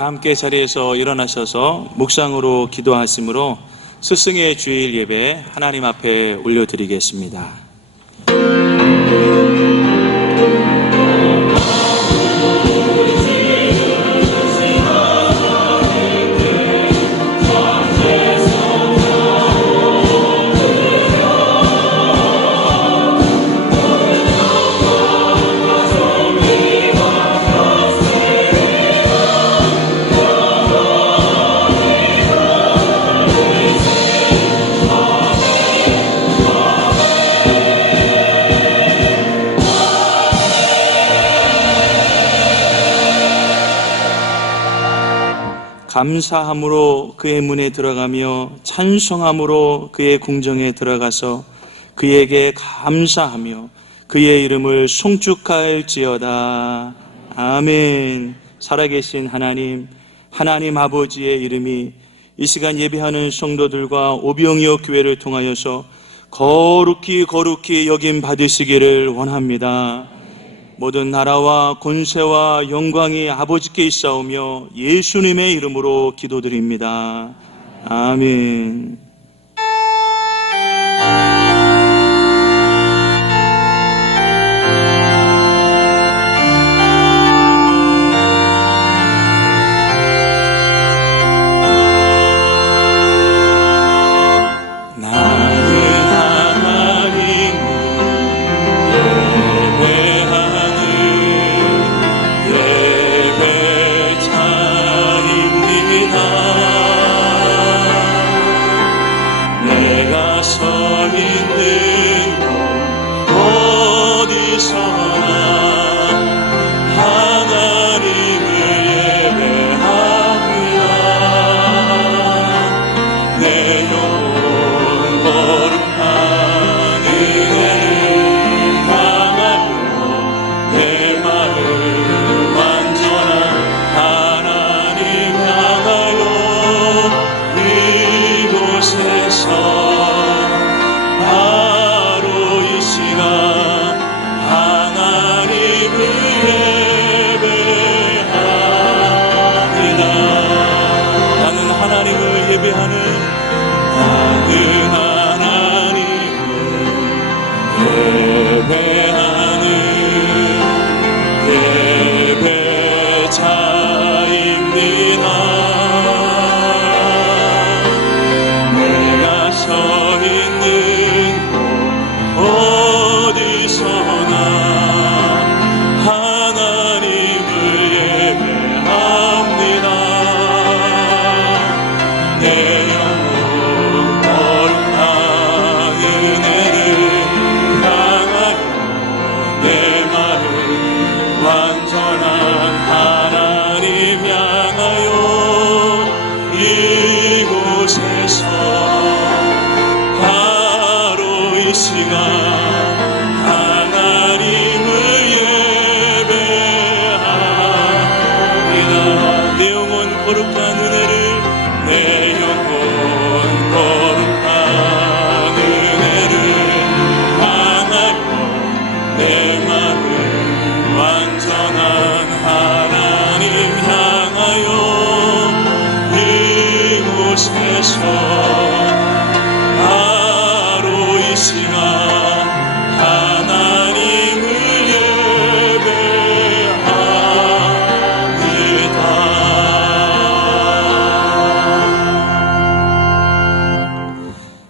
다 함께 자리에서 일어나셔서 묵상으로 기도하심으로 스승의 주일 예배 하나님 앞에 올려드리겠습니다. 감사함으로 그의 문에 들어가며 찬송함으로 그의 궁정에 들어가서 그에게 감사하며 그의 이름을 송축할지어다. 아멘. 살아계신 하나님, 하나님 아버지의 이름이 이 시간 예배하는 성도들과 오병이어 교회를 통하여서 거룩히 여김 받으시기를 원합니다. 모든 나라와 권세와 영광이 아버지께 있사오며 예수님의 이름으로 기도드립니다. 아멘.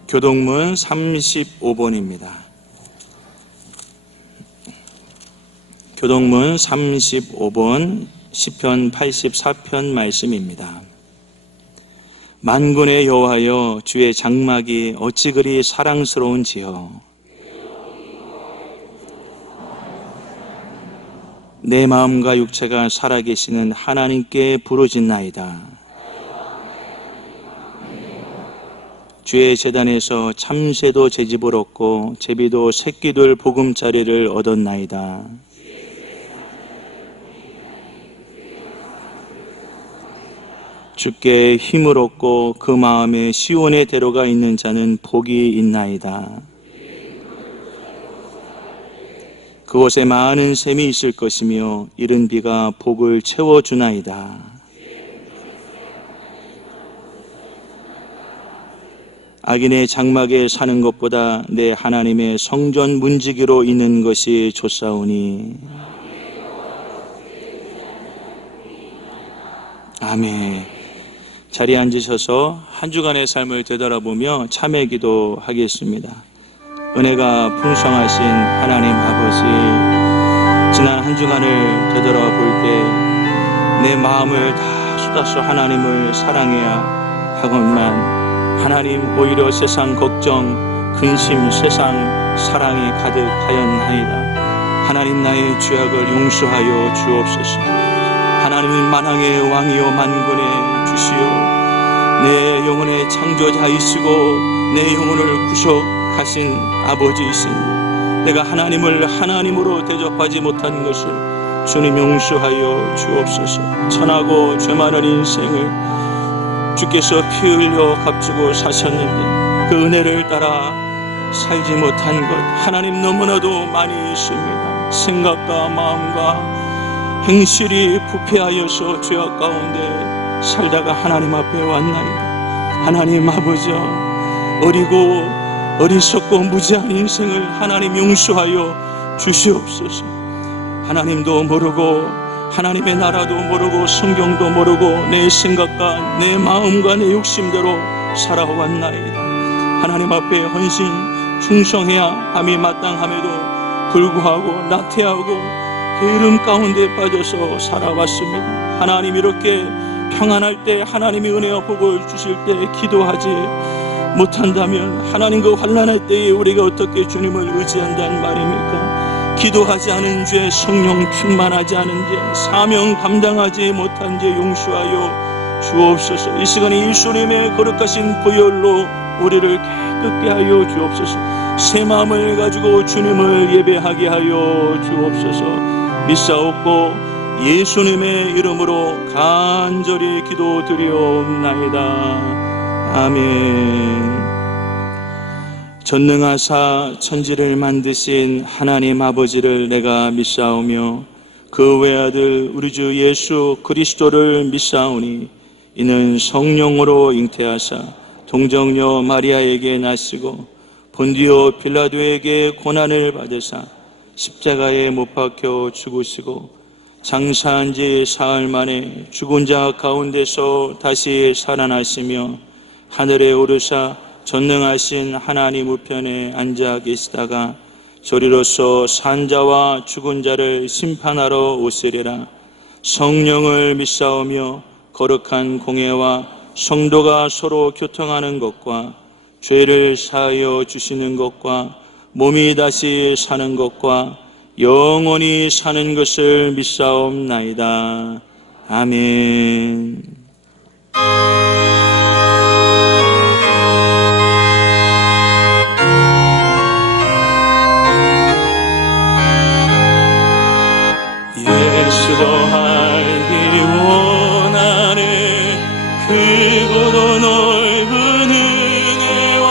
교동문 35번입니다. 교동문 35번 시편 84편 말씀입니다. 만군의 여호와여, 주의 장막이 어찌 그리 사랑스러운지요. 내 마음과 육체가 살아계시는 하나님께 부르짖나이다. 주의 제단에서 참새도 제집을 얻고 제비도 새끼들 보금자리를 얻었나이다. 주께 힘을 얻고 그 마음에 시온의 대로가 있는 자는 복이 있나이다. 그곳에 많은 샘이 있을 것이며 이른 비가 복을 채워주나이다. 악인의 장막에 사는 것보다 내 하나님의 성전 문지기로 있는 것이 좋사오니. 아멘. 자리에 앉으셔서 한 주간의 삶을 되돌아보며 참회 기도하겠습니다. 은혜가 풍성하신 하나님 아버지, 지난 한 주간을 되돌아볼 때 내 마음을 다 쏟아서 하나님을 사랑해야 하건만 하나님 오히려 세상 걱정, 근심, 세상 사랑이 가득하였나이다. 하나님 나의 죄악을 용서하여 주옵소서. 하나님은 만왕의 왕이요 만군의 주시오 내 영혼의 창조자이시고 내 영혼을 구속하신 아버지이시니 내가 하나님을 하나님으로 대접하지 못한 것을 주님 용서하여 주옵소서. 천하고 죄 많은 인생을 주께서 피 흘려 값주고 사셨는데 그 은혜를 따라 살지 못한 것 하나님 너무나도 많이 있습니다. 생각과 마음과 행실이 부패하여서 죄악 가운데 살다가 하나님 앞에 왔나이다. 하나님 아버지, 어리고 어리석고 무지한 인생을 하나님 용서하여 주시옵소서. 하나님도 모르고 하나님의 나라도 모르고 성경도 모르고 내 생각과 내 마음과 내 욕심대로 살아왔나이다. 하나님 앞에 헌신 충성해야 함이 마땅함에도 불구하고 나태하고 게으름 가운데 빠져서 살아왔습니다. 하나님 이렇게 평안할 때 하나님이 은혜와 복을 주실 때 기도하지 못한다면 하나님 그 환난할 때에 우리가 어떻게 주님을 의지한다는 말입니까? 기도하지 않은 죄, 성령 충만하지 않은 죄, 사명 감당하지 못한 죄 용서하여 주옵소서. 이 시간에 예수님의 거룩하신 보혈로 우리를 깨끗게 하여 주옵소서. 새 마음을 가지고 주님을 예배하게 하여 주옵소서. 믿사옵고 예수님의 이름으로 간절히 기도드리옵나이다. 아멘. 전능하사 천지를 만드신 하나님 아버지를 내가 믿사오며 그 외아들 우리 주 예수 그리스도를 믿사오니 이는 성령으로 잉태하사 동정녀 마리아에게 나시고 본디오 빌라도에게 고난을 받으사 십자가에 못 박혀 죽으시고 장사한 지 사흘 만에 죽은 자 가운데서 다시 살아나시며 하늘에 오르사 전능하신 하나님 우편에 앉아 계시다가 저리로서 산자와 죽은 자를 심판하러 오시리라. 성령을 믿사오며 거룩한 공회와 성도가 서로 교통하는 것과 죄를 사하여 주시는 것과 몸이 다시 사는 것과 영원히 사는 것을 믿사옵나이다. 아멘. 예수도 알기 원하네. 크고도 넓은 은혜와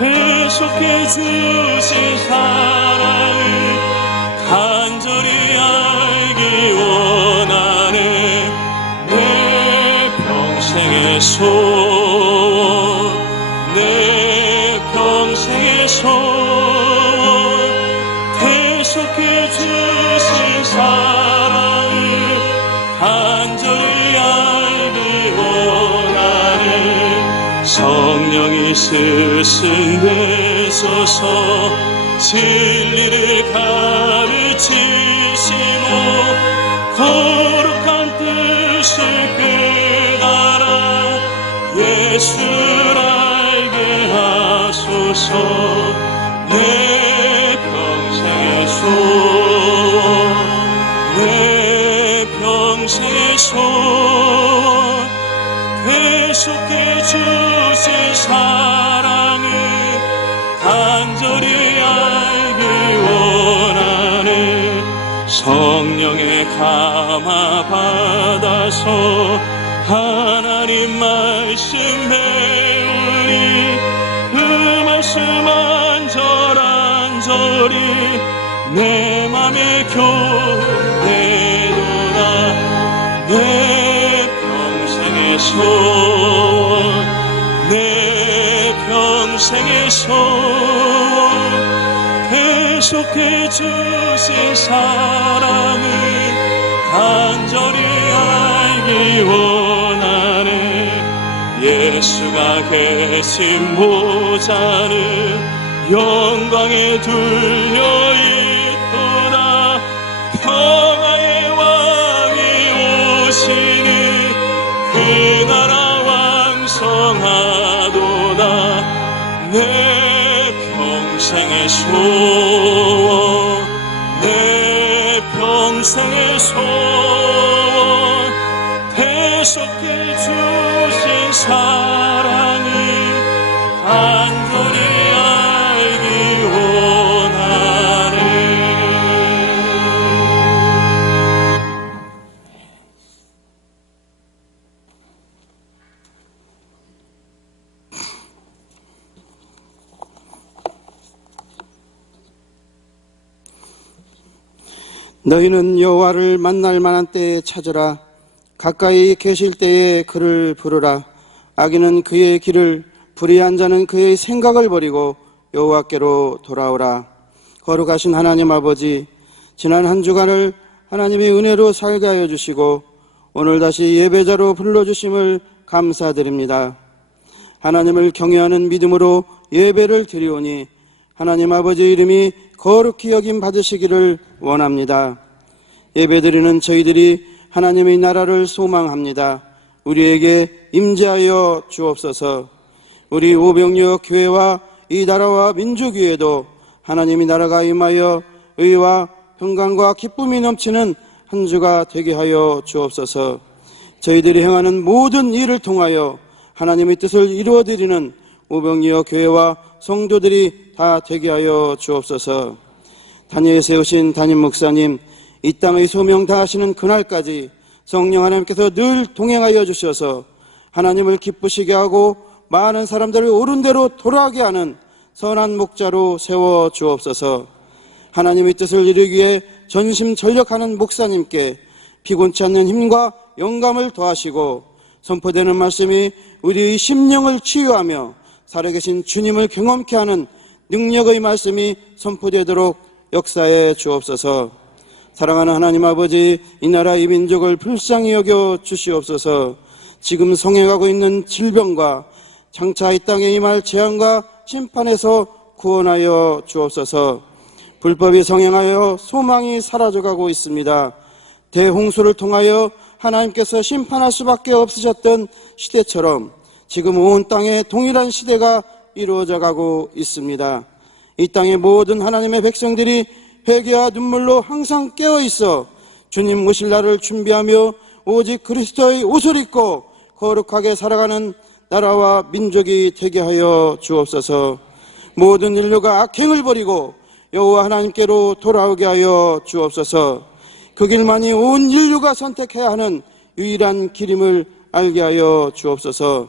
계속해 주신 사랑을 간절히 알기 원하네. 내 평생의 소원, 내 평생의 소원, 계속해 주신 사랑을 간절히 알기 원하네. 성령이 스승되소서 진리를 가르치시고 거룩한 뜻을 깨달아 예수를 알게 하소서. 내 평생의 소원, 내 평생의 소원, 계속해 주신 사랑을 간절히 알기 원하네. 성령의 감화 받아서 하나님 말씀 배우니 그 말씀 안절안절히 내 맘에 교대도다. 내 평생의 소원, 내 평생의 소원 계속해 주신 사랑을 간절히 알기 원하네. 예수가 계신 보좌는 영광에 둘려있도다. 평화의 왕이 오시니 그 나라 왕성하도다. 내 평생의 소원, 내 평생의 소원 계속해 주신 사랑이 간절히 알기 원하네. 너희는 여호와를 만날 만한 때에 찾으라. 가까이 계실 때에 그를 부르라. 악인은 그의 길을, 불의한 자는 그의 생각을 버리고 여호와께로 돌아오라. 거룩하신 하나님 아버지, 지난 한 주간을 하나님의 은혜로 살게 하여 주시고 오늘 다시 예배자로 불러주심을 감사드립니다. 하나님을 경외하는 믿음으로 예배를 드리오니 하나님 아버지의 이름이 거룩히 여김 받으시기를 원합니다. 예배드리는 저희들이 하나님의 나라를 소망합니다. 우리에게 임재하여 주옵소서. 우리 오병이어 교회와 이 나라와 민족 위에도 하나님의 나라가 임하여 의와 평강과 기쁨이 넘치는 한 주가 되게 하여 주옵소서. 저희들이 행하는 모든 일을 통하여 하나님의 뜻을 이루어드리는 오병이어 교회와 성도들이 다 되게 하여 주옵소서. 단위에 세우신 담임 목사님, 이 땅의 소명 다하시는 그날까지 성령 하나님께서 늘 동행하여 주셔서 하나님을 기쁘시게 하고 많은 사람들을 옳은 대로 돌아가게 하는 선한 목자로 세워 주옵소서. 하나님의 뜻을 이루기 위해 전심전력하는 목사님께 피곤치 않는 힘과 영감을 더하시고 선포되는 말씀이 우리의 심령을 치유하며 살아계신 주님을 경험케 하는 능력의 말씀이 선포되도록 역사해 주옵소서. 사랑하는 하나님 아버지, 이 나라 이 민족을 불쌍히 여겨 주시옵소서. 지금 성행하고 있는 질병과 장차 이 땅에 임할 재앙과 심판에서 구원하여 주옵소서. 불법이 성행하여 소망이 사라져가고 있습니다. 대홍수를 통하여 하나님께서 심판할 수밖에 없으셨던 시대처럼 지금 온 땅에 동일한 시대가 이루어져 가고 있습니다. 이 땅의 모든 하나님의 백성들이 회개와 눈물로 항상 깨어있어 주님 모실 날을 준비하며 오직 그리스도의 옷을 입고 거룩하게 살아가는 나라와 민족이 되게 하여 주옵소서. 모든 인류가 악행을 버리고 여호와 하나님께로 돌아오게 하여 주옵소서. 그 길만이 온 인류가 선택해야 하는 유일한 길임을 알게 하여 주옵소서.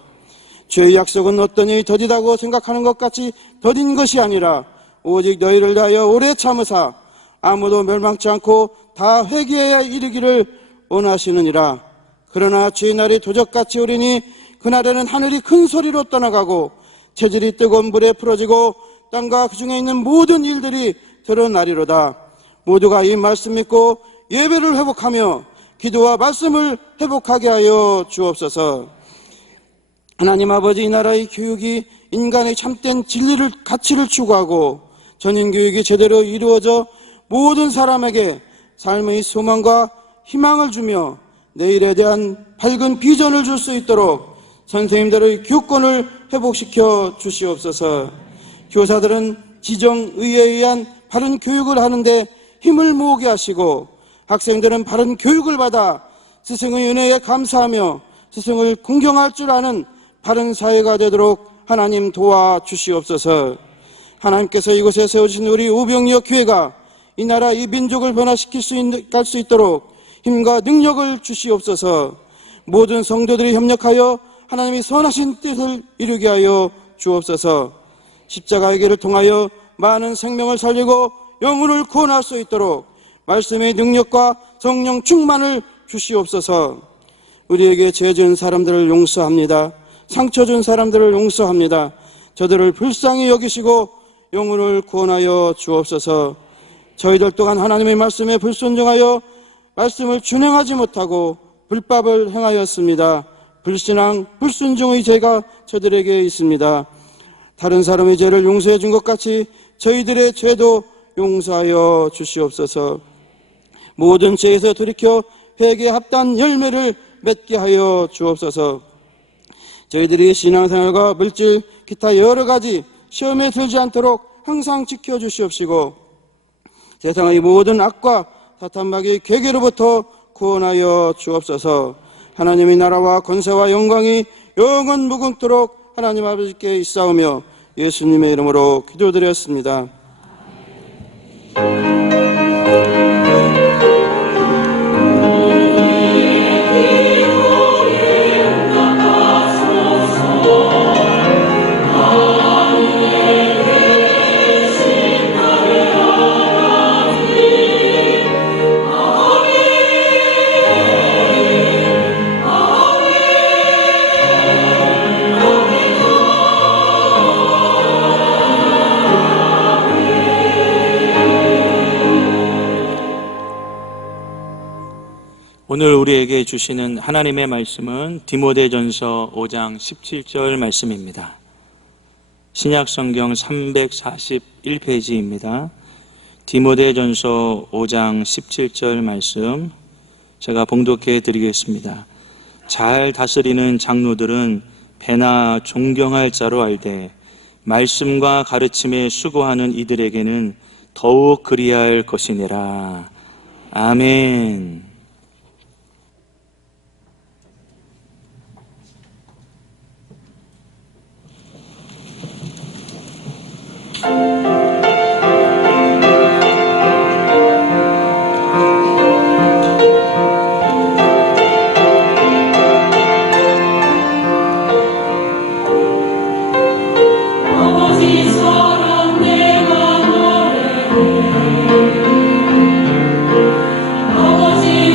죄의 약속은 어떠니 더디다고 생각하는 것 같이 더딘 것이 아니라 오직 너희를 다하여 오래 참으사 아무도 멸망치 않고 다 회개해야 이르기를 원하시느니라. 그러나 주의 날이 도적같이 오리니 그날에는 하늘이 큰 소리로 떠나가고 체질이 뜨거운 물에 풀어지고 땅과 그 중에 있는 모든 일들이 드러나리로다. 모두가 이 말씀 믿고 예배를 회복하며 기도와 말씀을 회복하게 하여 주옵소서. 하나님 아버지, 이 나라의 교육이 인간의 참된 진리를, 가치를 추구하고 전인교육이 제대로 이루어져 모든 사람에게 삶의 소망과 희망을 주며 내일에 대한 밝은 비전을 줄 수 있도록 선생님들의 교권을 회복시켜 주시옵소서. 교사들은 지정의에 의한 바른 교육을 하는데 힘을 모으게 하시고 학생들은 바른 교육을 받아 스승의 은혜에 감사하며 스승을 공경할 줄 아는 바른 사회가 되도록 하나님 도와주시옵소서. 하나님께서 이곳에 세워주신 우리 오병이어 교회가 이 나라 이 민족을 변화시킬 갈 수 있도록 힘과 능력을 주시옵소서. 모든 성도들이 협력하여 하나님의 선하신 뜻을 이루게 하여 주옵소서. 십자가의 길을 통하여 많은 생명을 살리고 영혼을 구원할 수 있도록 말씀의 능력과 성령 충만을 주시옵소서. 우리에게 죄 지은 사람들을 용서합니다. 상처 준 사람들을 용서합니다. 저들을 불쌍히 여기시고 영혼을 구원하여 주옵소서. 저희들 또한 하나님의 말씀에 불순종하여 말씀을 준행하지 못하고 불법을 행하였습니다. 불신앙, 불순종의 죄가 저들에게 있습니다. 다른 사람의 죄를 용서해 준 것 같이 저희들의 죄도 용서하여 주시옵소서. 모든 죄에서 돌이켜 회개에 합당한 열매를 맺게 하여 주옵소서. 저희들이 신앙생활과 물질, 기타 여러 가지 시험에 들지 않도록 항상 지켜주시옵시고 세상의 모든 악과 사탄마귀의 괴계로부터 구원하여 주옵소서. 하나님의 나라와 권세와 영광이 영원 무궁토록 하나님 아버지께 있사오며 예수님의 이름으로 기도드렸습니다. 오늘 우리에게 주시는 하나님의 말씀은 디모데전서 5장 17절 말씀입니다. 신약성경 341페이지입니다. 디모데전서 5장 17절 말씀 제가 봉독해 드리겠습니다. 잘 다스리는 장로들은 배나 존경할 자로 알되 말씀과 가르침에 수고하는 이들에게는 더욱 그리할 것이니라. 아멘. 아버지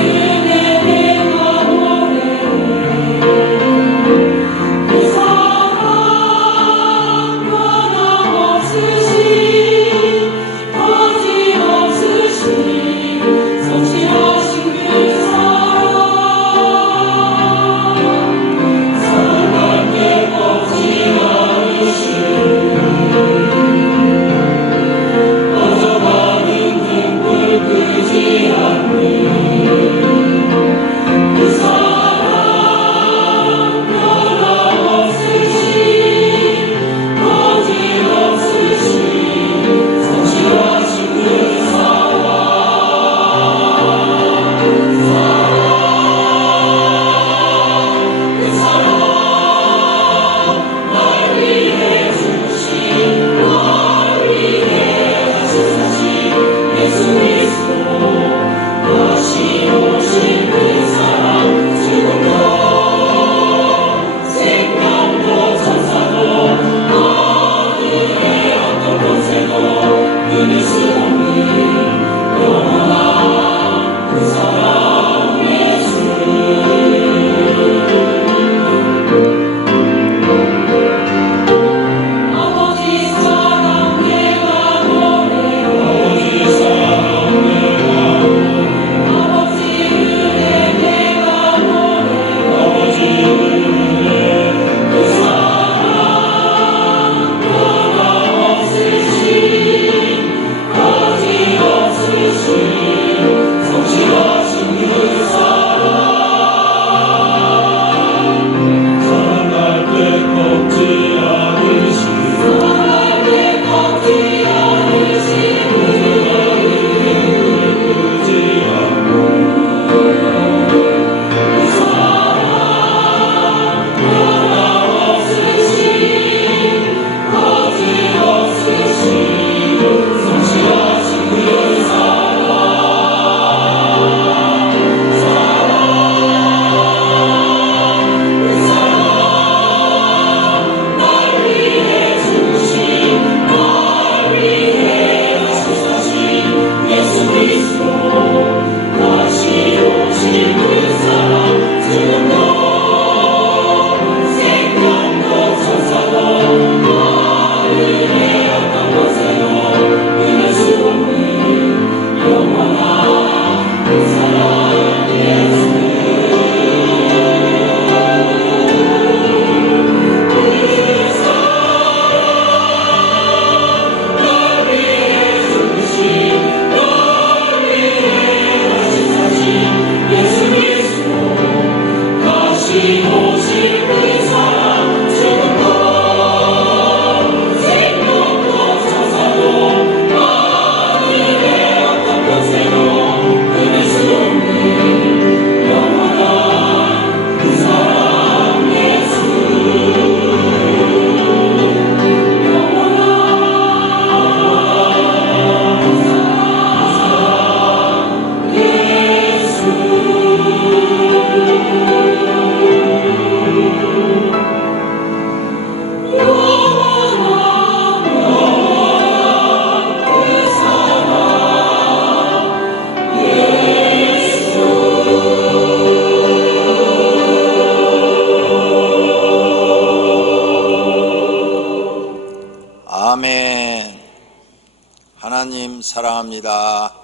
사랑합니다.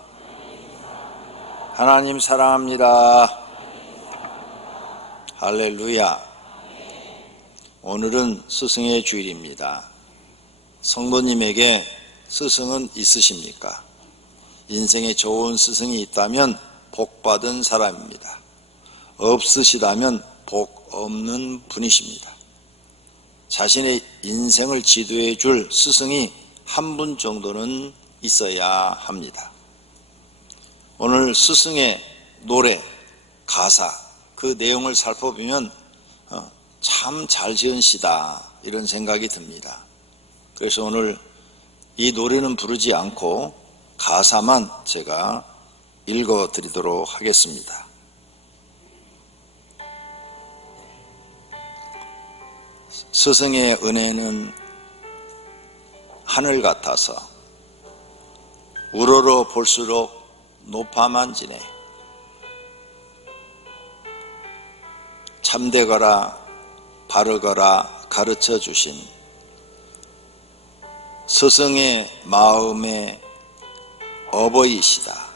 하나님 사랑합니다. 할렐루야. 오늘은 스승의 주일입니다. 성도님에게 스승은 있으십니까? 인생에 좋은 스승이 있다면 복받은 사람입니다. 없으시다면 복 없는 분이십니다. 자신의 인생을 지도해 줄 스승이 한 분 정도는 있어야 합니다. 오늘 스승의 노래, 가사, 그 내용을 살펴보면 참 잘 지은 시다 이런 생각이 듭니다. 그래서 오늘 이 노래는 부르지 않고 가사만 제가 읽어드리도록 하겠습니다. 스승의 은혜는 하늘 같아서 우러러 볼수록 높아만 지네. 참되거라 바르거라 가르쳐 주신 스승의 마음의 어버이시다.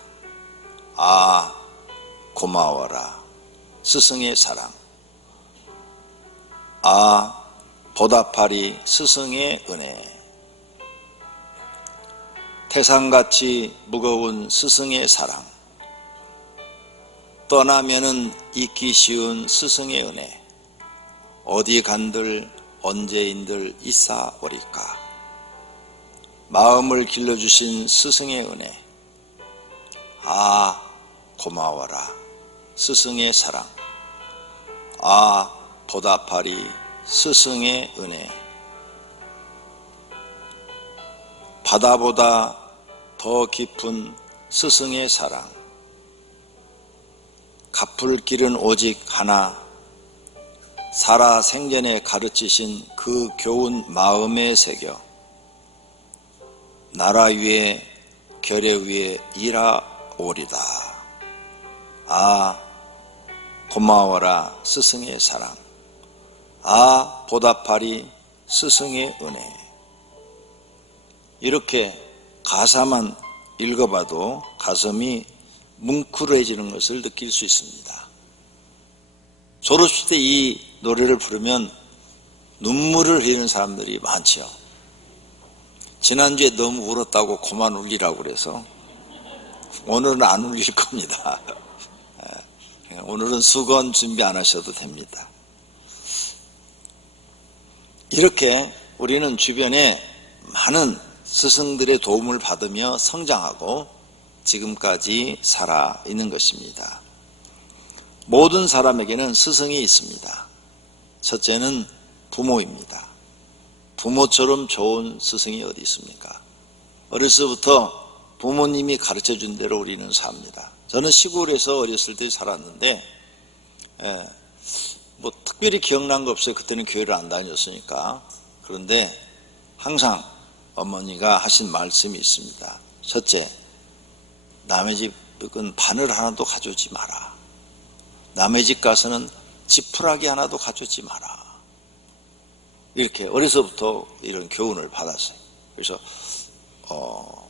아, 고마워라. 스승의 사랑. 아, 보답하리 스승의 은혜. 태산같이 무거운 스승의 사랑. 떠나면은 잊기 쉬운 스승의 은혜. 어디 간들 언제인들 있사오리까. 마음을 길러주신 스승의 은혜. 아, 고마워라. 스승의 사랑. 아, 보답하리 스승의 은혜. 바다보다 더 깊은 스승의 사랑. 갚을 길은 오직 하나. 살아 생전에 가르치신 그 교훈 마음에 새겨 나라 위에 결례 위에 일하오리다. 아, 고마워라 스승의 사랑. 아, 보답하리 스승의 은혜. 이렇게 가사만 읽어봐도 가슴이 뭉클해지는 것을 느낄 수 있습니다. 졸업식 때 이 노래를 부르면 눈물을 흘리는 사람들이 많죠. 지난주에 너무 울었다고 그만 울리라고 그래서 오늘은 안 울릴 겁니다. 오늘은 수건 준비 안 하셔도 됩니다. 이렇게 우리는 주변에 많은 스승들의 도움을 받으며 성장하고 지금까지 살아 있는 것입니다. 모든 사람에게는 스승이 있습니다. 첫째는 부모입니다. 부모처럼 좋은 스승이 어디 있습니까? 어려서부터 부모님이 가르쳐준 대로 우리는 삽니다. 저는 시골에서 어렸을 때 살았는데 뭐 특별히 기억난 거 없어요. 그때는 교회를 안 다녔으니까. 그런데 항상 어머니가 하신 말씀이 있습니다. 첫째, 남의 집은 바늘 하나도 가져오지 마라. 남의 집 가서는 지푸라기 하나도 가져오지 마라. 이렇게 어려서부터 이런 교훈을 받았어요. 그래서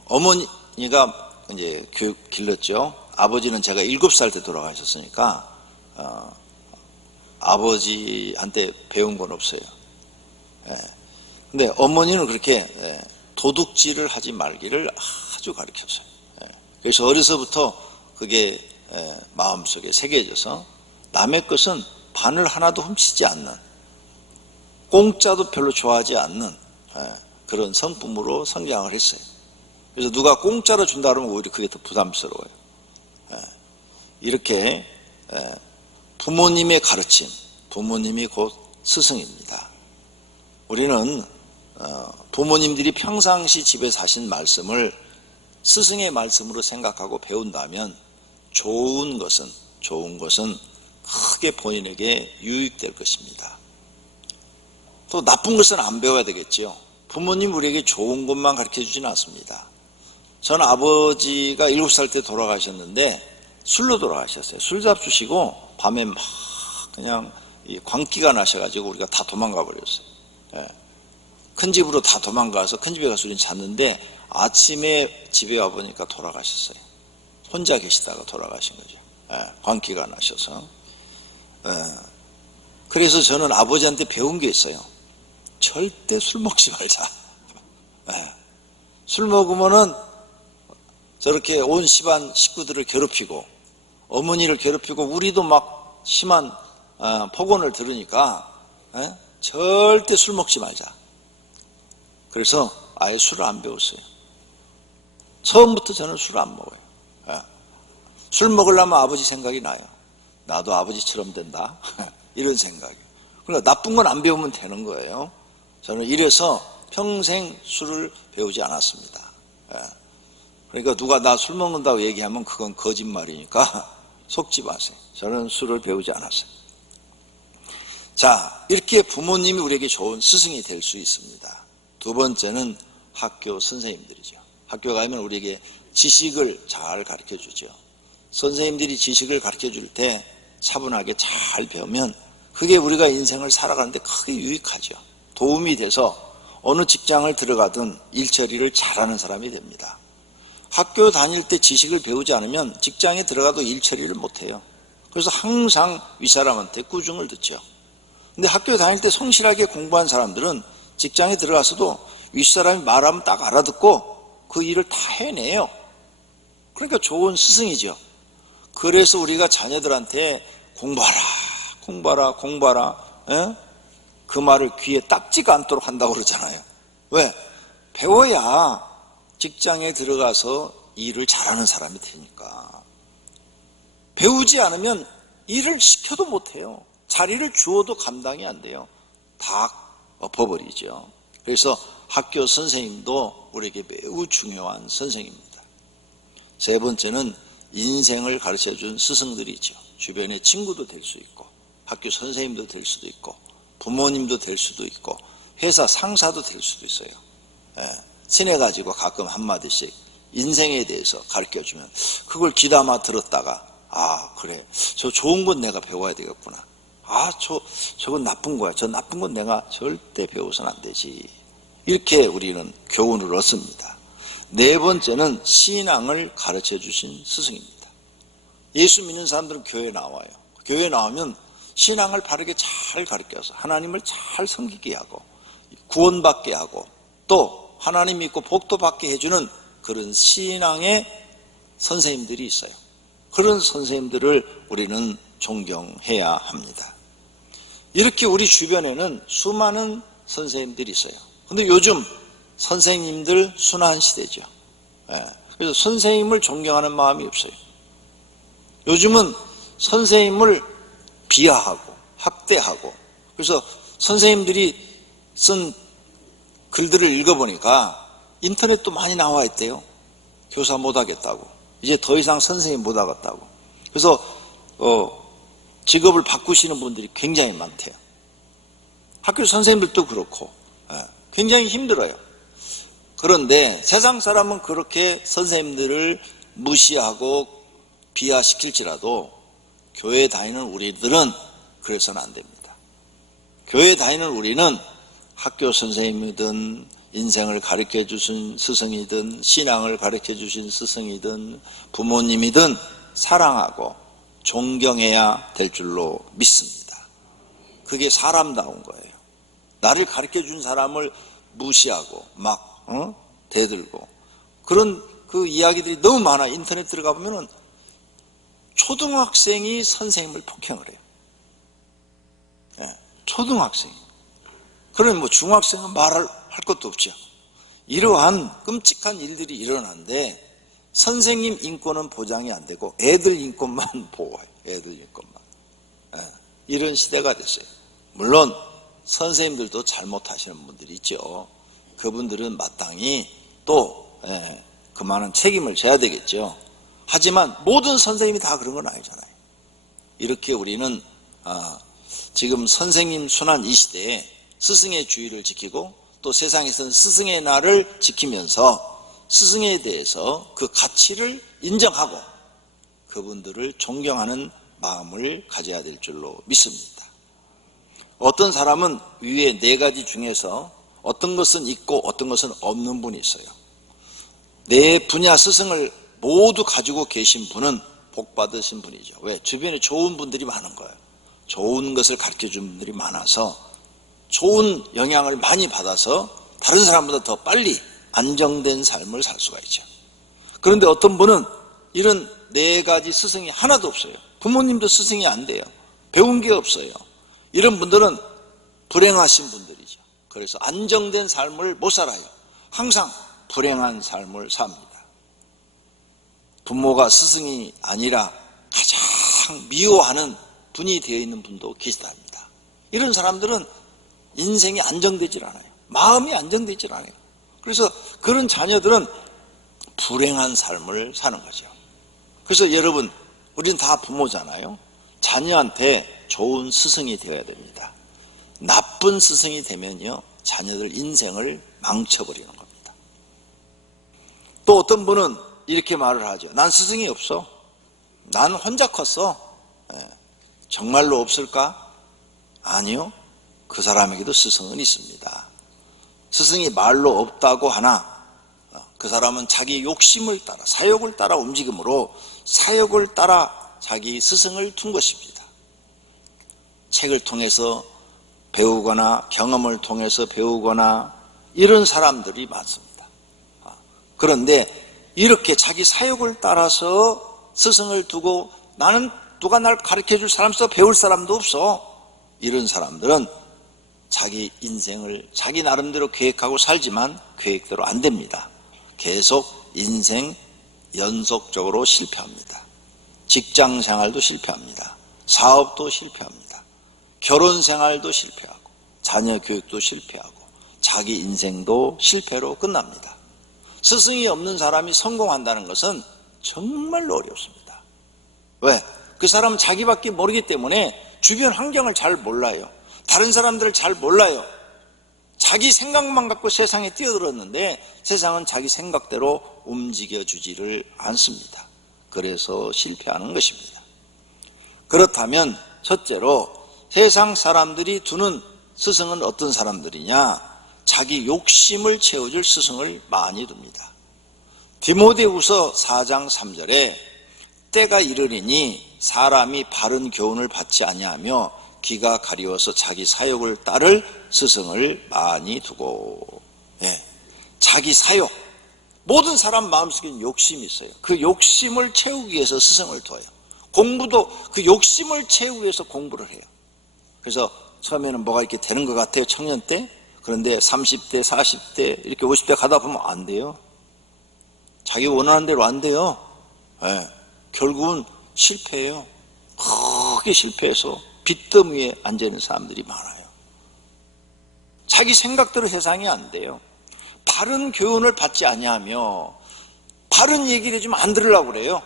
어머니가 이제 교육 길렀죠. 아버지는 제가 7살 때 돌아가셨으니까 아버지한테 배운 건 없어요. 근데 어머니는 그렇게 도둑질을 하지 말기를 아주 가르쳤어요. 그래서 어려서부터 그게 마음속에 새겨져서 남의 것은 바늘 하나도 훔치지 않는, 공짜도 별로 좋아하지 않는 그런 성품으로 성장을 했어요. 그래서 누가 공짜로 준다 그러면 오히려 그게 더 부담스러워요. 이렇게 부모님의 가르침, 부모님이 곧 스승입니다. 우리는 부모님들이 평상시 집에서 하신 말씀을 스승의 말씀으로 생각하고 배운다면 좋은 것은 크게 본인에게 유익될 것입니다. 또 나쁜 것은 안 배워야 되겠죠. 부모님 우리에게 좋은 것만 가르쳐 주지는 않습니다. 전 아버지가 7살 때 돌아가셨는데 술로 돌아가셨어요. 술 잡수시고 밤에 막 그냥 광기가 나셔가지고 우리가 다 도망가 버렸어요. 큰 집으로 다 도망가서 큰 집에 가서 우리는 잤는데 아침에 집에 와보니까 돌아가셨어요. 혼자 계시다가 돌아가신 거죠. 광기가 나셔서. 그래서 저는 아버지한테 배운 게 있어요. 절대 술 먹지 말자. 술 먹으면은 저렇게 온 집안 식구들을 괴롭히고 어머니를 괴롭히고 우리도 막 심한 폭언을 들으니까 절대 술 먹지 말자. 그래서 아예 술을 안 배웠어요. 처음부터 저는 술을 안 먹어요. 술 먹으려면 아버지 생각이 나요. 나도 아버지처럼 된다. 이런 생각이. 그러니까 나쁜 건 안 배우면 되는 거예요. 저는 이래서 평생 술을 배우지 않았습니다. 그러니까 누가 나 술 먹는다고 얘기하면 그건 거짓말이니까 속지 마세요. 저는 술을 배우지 않았어요. 자, 이렇게 부모님이 우리에게 좋은 스승이 될 수 있습니다. 두 번째는 학교 선생님들이죠. 학교 가면 우리에게 지식을 잘 가르쳐 주죠. 선생님들이 지식을 가르쳐 줄 때 차분하게 잘 배우면 그게 우리가 인생을 살아가는데 크게 유익하죠. 도움이 돼서 어느 직장을 들어가든 일처리를 잘하는 사람이 됩니다. 학교 다닐 때 지식을 배우지 않으면 직장에 들어가도 일처리를 못해요. 그래서 항상 윗사람한테 꾸중을 듣죠. 근데 학교 다닐 때 성실하게 공부한 사람들은 직장에 들어가서도 윗사람이 말하면 딱 알아듣고 그 일을 다 해내요. 그러니까 좋은 스승이죠. 그래서 우리가 자녀들한테 공부하라 그 말을 귀에 딱지가 않도록 한다고 그러잖아요. 왜? 배워야 직장에 들어가서 일을 잘하는 사람이 되니까. 배우지 않으면 일을 시켜도 못해요. 자리를 주어도 감당이 안 돼요. 다 엎어버리죠. 그래서 학교 선생님도 우리에게 매우 중요한 선생입니다. 세 번째는 인생을 가르쳐준 스승들이죠. 주변의 친구도 될 수 있고 학교 선생님도 될 수도 있고 부모님도 될 수도 있고 회사 상사도 될 수도 있어요. 친해가지고 가끔 한마디씩 인생에 대해서 가르쳐주면 그걸 귀담아 들었다가 그래 저 좋은 건 내가 배워야 되겠구나. 저건 나쁜 거야. 저 나쁜 건 내가 절대 배워서는 안 되지. 이렇게 우리는 교훈을 얻습니다. 네 번째는 신앙을 가르쳐 주신 스승입니다. 예수 믿는 사람들은 교회에 나와요. 교회에 나오면 신앙을 바르게 잘 가르쳐서 하나님을 잘 섬기게 하고 구원받게 하고 또 하나님 믿고 복도 받게 해주는 그런 신앙의 선생님들이 있어요. 그런 선생님들을 우리는 존경해야 합니다. 이렇게 우리 주변에는 수많은 선생님들이 있어요. 근데 요즘 선생님들 순환 시대죠. 그래서 선생님을 존경하는 마음이 없어요. 요즘은 선생님을 비하하고 학대하고 그래서 선생님들이 쓴 글들을 읽어보니까 인터넷도 많이 나와 있대요. 교사 못하겠다고. 이제 더 이상 선생님 못하겠다고. 그래서 직업을 바꾸시는 분들이 굉장히 많대요. 학교 선생님들도 그렇고 굉장히 힘들어요. 그런데 세상 사람은 그렇게 선생님들을 무시하고 비하시킬지라도 교회 다니는 우리들은 그래서는 안 됩니다. 교회 다니는 우리는 학교 선생님이든 인생을 가르쳐 주신 스승이든 신앙을 가르쳐 주신 스승이든 부모님이든 사랑하고 존경해야 될 줄로 믿습니다. 그게 사람다운 거예요. 나를 가르쳐 준 사람을 무시하고 막 대들고 그런 그 이야기들이 너무 많아. 인터넷 들어가 보면은 초등학생이 선생님을 폭행을 해요. 초등학생이. 그러면 뭐 중학생은 말할 것도 없죠. 이러한 끔찍한 일들이 일어나는데 선생님 인권은 보장이 안 되고 애들 인권만 보호해요. 애들 인권만. 이런 시대가 됐어요. 물론 선생님들도 잘못하시는 분들이 있죠. 그분들은 마땅히 또 그만한 책임을 져야 되겠죠. 하지만 모든 선생님이 다 그런 건 아니잖아요. 이렇게 우리는 지금 선생님 순환 이 시대에 스승의 주의를 지키고 또 세상에서는 스승의 날을 지키면서 스승에 대해서 그 가치를 인정하고 그분들을 존경하는 마음을 가져야 될 줄로 믿습니다. 어떤 사람은 위에 네 가지 중에서 어떤 것은 있고 어떤 것은 없는 분이 있어요. 내 분야 스승을 모두 가지고 계신 분은 복 받으신 분이죠. 왜? 주변에 좋은 분들이 많은 거예요. 좋은 것을 가르쳐준 분들이 많아서 좋은 영향을 많이 받아서 다른 사람보다 더 빨리 안정된 삶을 살 수가 있죠. 그런데 어떤 분은 이런 4가지 스승이 하나도 없어요. 부모님도 스승이 안 돼요. 배운 게 없어요. 이런 분들은 불행하신 분들이죠. 그래서 안정된 삶을 못 살아요. 항상 불행한 삶을 삽니다. 부모가 스승이 아니라 가장 미워하는 분이 되어 있는 분도 계시답니다. 이런 사람들은 인생이 안정되질 않아요. 마음이 안정되질 않아요. 그래서 그런 자녀들은 불행한 삶을 사는 거죠. 그래서 여러분, 우리는 다 부모잖아요. 자녀한테 좋은 스승이 되어야 됩니다. 나쁜 스승이 되면요, 자녀들 인생을 망쳐버리는 겁니다. 또 어떤 분은 이렇게 말을 하죠. 난 스승이 없어. 난 혼자 컸어. 정말로 없을까? 아니요. 그 사람에게도 스승은 있습니다. 스승이 말로 없다고 하나 그 사람은 자기 욕심을 따라, 사욕을 따라 움직임으로 사욕을 따라 자기 스승을 둔 것입니다. 책을 통해서 배우거나 경험을 통해서 배우거나 이런 사람들이 많습니다. 그런데 이렇게 자기 사욕을 따라서 스승을 두고 나는 누가 날 가르쳐줄 사람 없어, 배울 사람도 없어, 이런 사람들은 자기 인생을 자기 나름대로 계획하고 살지만 계획대로 안 됩니다. 계속 인생 연속적으로 실패합니다. 직장 생활도 실패합니다. 사업도 실패합니다. 결혼 생활도 실패하고 자녀 교육도 실패하고 자기 인생도 실패로 끝납니다. 스승이 없는 사람이 성공한다는 것은 정말로 어렵습니다. 왜? 그 사람은 자기밖에 모르기 때문에 주변 환경을 잘 몰라요. 다른 사람들을 잘 몰라요. 자기 생각만 갖고 세상에 뛰어들었는데 세상은 자기 생각대로 움직여주지를 않습니다. 그래서 실패하는 것입니다. 그렇다면 첫째로 세상 사람들이 두는 스승은 어떤 사람들이냐? 자기 욕심을 채워줄 스승을 많이 둡니다. 디모데후서 4장 3절에 때가 이르리니 사람이 바른 교훈을 받지 아니하며 귀가 가리워서 자기 사욕을 따를 스승을 많이 두고. 자기 사욕. 모든 사람 마음속에 욕심이 있어요. 그 욕심을 채우기 위해서 스승을 둬요. 공부도 그 욕심을 채우기 위해서 공부를 해요. 그래서 처음에는 뭐가 이렇게 되는 것 같아요, 청년 때. 그런데 30대, 40대, 이렇게 50대 가다 보면 안 돼요. 자기 원하는 대로 안 돼요. 결국은 실패해요. 크게 실패해서 빚더미 위에 앉아있는 사람들이 많아요. 자기 생각대로 세상이 안 돼요. 바른 교훈을 받지 아니하며 바른 얘기를 해주면 안 들으려고 그래요.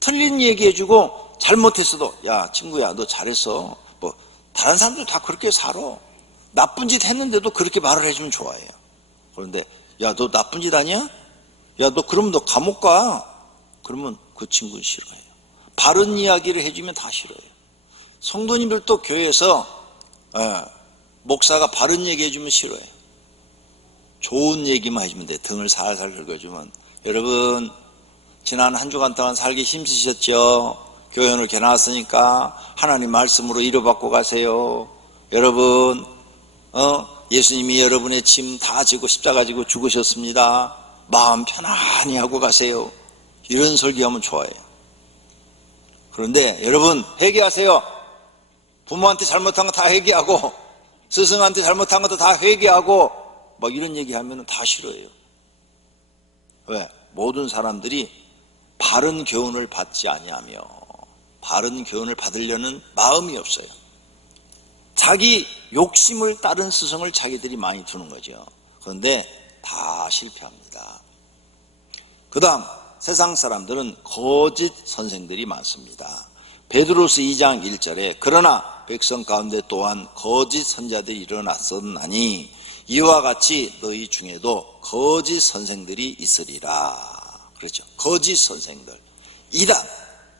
틀린 얘기 해주고 잘못했어도 야 친구야 너 잘했어. 뭐 다른 사람들 다 그렇게 살아. 나쁜 짓 했는데도 그렇게 말을 해주면 좋아해요. 그런데 야 너 나쁜 짓 아니야? 야 너 그러면 너 감옥 가. 그러면 그 친구는 싫어해요. 바른 이야기를 해주면 다 싫어해요. 성도님들도 교회에서 목사가 바른 얘기 해주면 싫어해요. 좋은 얘기만 해주면 돼. 등을 살살 긁어주면. 여러분 지난 한 주간 동안 살기 힘드셨죠? 교회 오늘 개나왔으니까 하나님 말씀으로 위로받고 가세요. 여러분 예수님이 여러분의 짐 다 지고 십자가 지고 죽으셨습니다. 마음 편안히 하고 가세요. 이런 설교하면 좋아해요. 그런데 여러분 회개하세요. 부모한테 잘못한 거 다 회개하고 스승한테 잘못한 것도 다 회개하고 막 이런 얘기하면 다 싫어해요. 왜? 모든 사람들이 바른 교훈을 받지 아니하며 바른 교훈을 받으려는 마음이 없어요. 자기 욕심을 따른 스승을 자기들이 많이 두는 거죠. 그런데 다 실패합니다. 그 다음 세상 사람들은 거짓 선생들이 많습니다. 베드로서 2장 1절에 그러나 백성 가운데 또한 거짓 선자들이 일어났었나니 이와 같이 너희 중에도 거짓 선생들이 있으리라. 그렇죠. 거짓 선생들.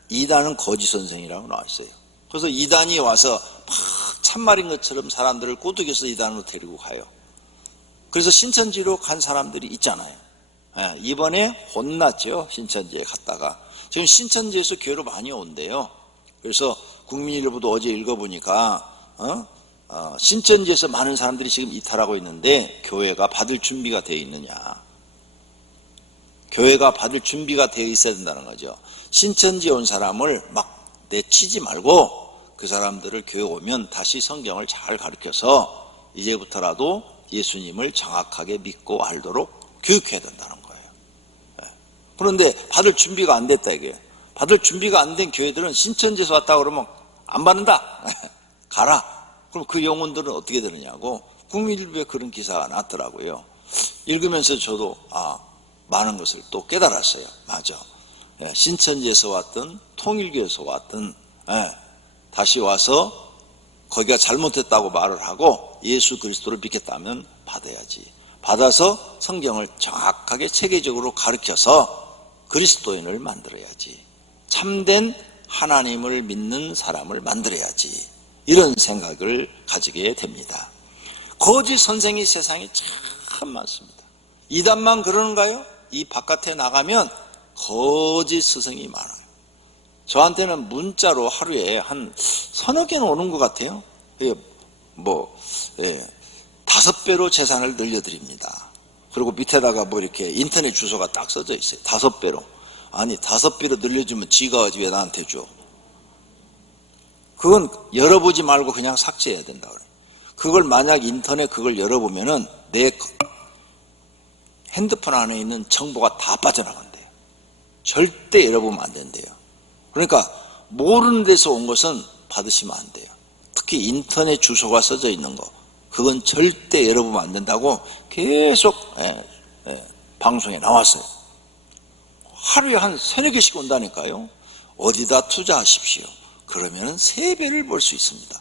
이단은 거짓 선생이라고 나와 있어요. 그래서 이단이 와서 막 참말인 것처럼 사람들을 꼬드겨서 이단으로 데리고 가요. 그래서 신천지로 간 사람들이 있잖아요. 이번에 혼났죠. 신천지에 갔다가. 지금 신천지에서 교회로 많이 온대요. 그래서 국민일보도 어제 읽어보니까 신천지에서 많은 사람들이 지금 이탈하고 있는데 교회가 받을 준비가 되어 있느냐. 교회가 받을 준비가 되어 있어야 된다는 거죠. 신천지에 온 사람을 막 내치지 말고 그 사람들을 교회 오면 다시 성경을 잘 가르쳐서 이제부터라도 예수님을 정확하게 믿고 알도록 교육해야 된다는 거예요. 그런데 받을 준비가 안 됐다 이게. 받을 준비가 안 된 교회들은 신천지에서 왔다 그러면 안 받는다. 가라. 그럼 그 영혼들은 어떻게 되느냐고 국민일보에 그런 기사가 났더라고요. 읽으면서 저도 많은 것을 또 깨달았어요. 맞아. 신천지에서 왔든 통일교에서 왔든 다시 와서 거기가 잘못했다고 말을 하고 예수 그리스도를 믿겠다면 받아야지. 받아서 성경을 정확하게 체계적으로 가르쳐서 그리스도인을 만들어야지. 참된 하나님을 믿는 사람을 만들어야지. 이런 생각을 가지게 됩니다. 거짓 선생이 세상에 참 많습니다. 이단만 그러는가요? 이 바깥에 나가면 거짓 스승이 많아요. 저한테는 문자로 하루에 한 서너 개는 오는 것 같아요. 5배로 재산을 늘려드립니다. 그리고 밑에다가 이렇게 인터넷 주소가 딱 써져 있어요. 5배로. 아니 5배로 늘려주면 지가 왜 나한테 줘? 그건 열어보지 말고 그냥 삭제해야 된다 그래요. 그걸 만약 인터넷 그걸 열어보면은 내 핸드폰 안에 있는 정보가 다 빠져나간대요. 절대 열어보면 안 된대요. 그러니까 모르는 데서 온 것은 받으시면 안 돼요. 특히 인터넷 주소가 써져 있는 거 그건 절대 열어보면 안 된다고 계속 방송에 나왔어요. 하루에 한 3-4개씩 온다니까요. 어디다 투자하십시오. 그러면 3배를 벌 수 있습니다.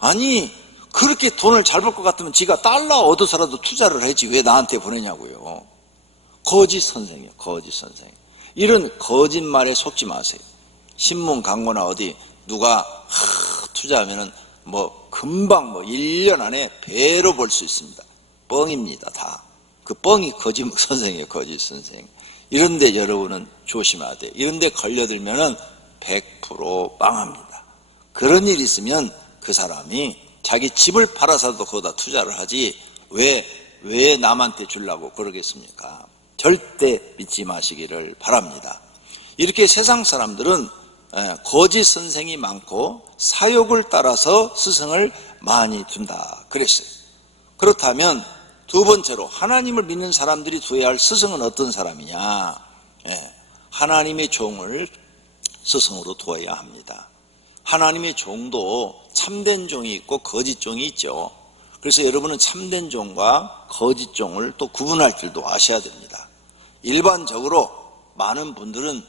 아니 그렇게 돈을 잘 벌 것 같으면 지가 달러 얻어서라도 투자를 하지 왜 나한테 보내냐고요. 거짓 선생이에요. 거짓 선생. 이런 거짓말에 속지 마세요. 신문 광고나 어디 누가 투자하면은 금방 1년 안에 배로 벌 수 있습니다. 뻥입니다. 다. 그 뻥이 거짓 선생이에요. 거짓 선생. 이런데 여러분은 조심해야 돼요. 이런데 걸려들면은 100% 빵합니다. 그런 일이 있으면 그 사람이 자기 집을 팔아서도 거기다 투자를 하지 왜 남한테 주려고 그러겠습니까? 절대 믿지 마시기를 바랍니다. 이렇게 세상 사람들은 거짓 선생이 많고 사욕을 따라서 스승을 많이 둔다 그랬어요. 그렇다면 두 번째로 하나님을 믿는 사람들이 두어야 할 스승은 어떤 사람이냐? 하나님의 종을 스승으로 두어야 합니다. 하나님의 종도 참된 종이 있고 거짓 종이 있죠. 그래서 여러분은 참된 종과 거짓 종을 또 구분할 줄도 아셔야 됩니다. 일반적으로 많은 분들은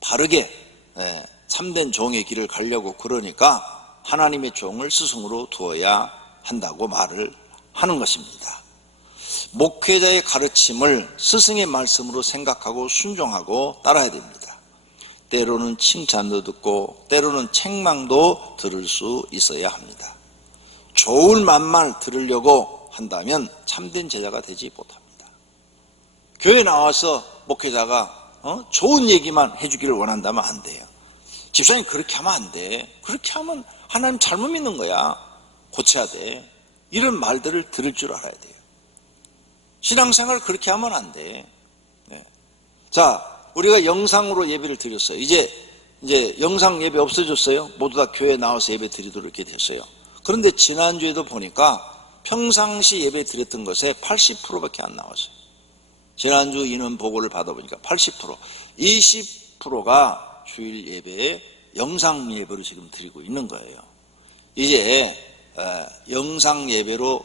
바르게 참된 종의 길을 가려고 그러니까 하나님의 종을 스승으로 두어야 한다고 말을 하는 것입니다. 목회자의 가르침을 스승의 말씀으로 생각하고 순종하고 따라야 됩니다. 때로는 칭찬도 듣고 때로는 책망도 들을 수 있어야 합니다. 좋을 말만 들으려고 한다면 참된 제자가 되지 못합니다. 교회 나와서 목회자가 좋은 얘기만 해주기를 원한다면 안 돼요. 집사님 그렇게 하면 안 돼. 그렇게 하면 하나님 잘못 믿는 거야. 고쳐야 돼. 이런 말들을 들을 줄 알아야 돼요. 신앙생활 그렇게 하면 안 돼. 자, 우리가 영상으로 예배를 드렸어요. 이제 영상 예배 없어졌어요. 모두 다 교회 나와서 예배 드리도록 이렇게 됐어요. 그런데 지난주에도 보니까 평상시 예배 드렸던 것에 80%밖에 안 나왔어요. 지난주 인원 보고를 받아보니까 80%, 20%가 주일 예배에 영상 예배로 지금 드리고 있는 거예요. 이제 영상 예배로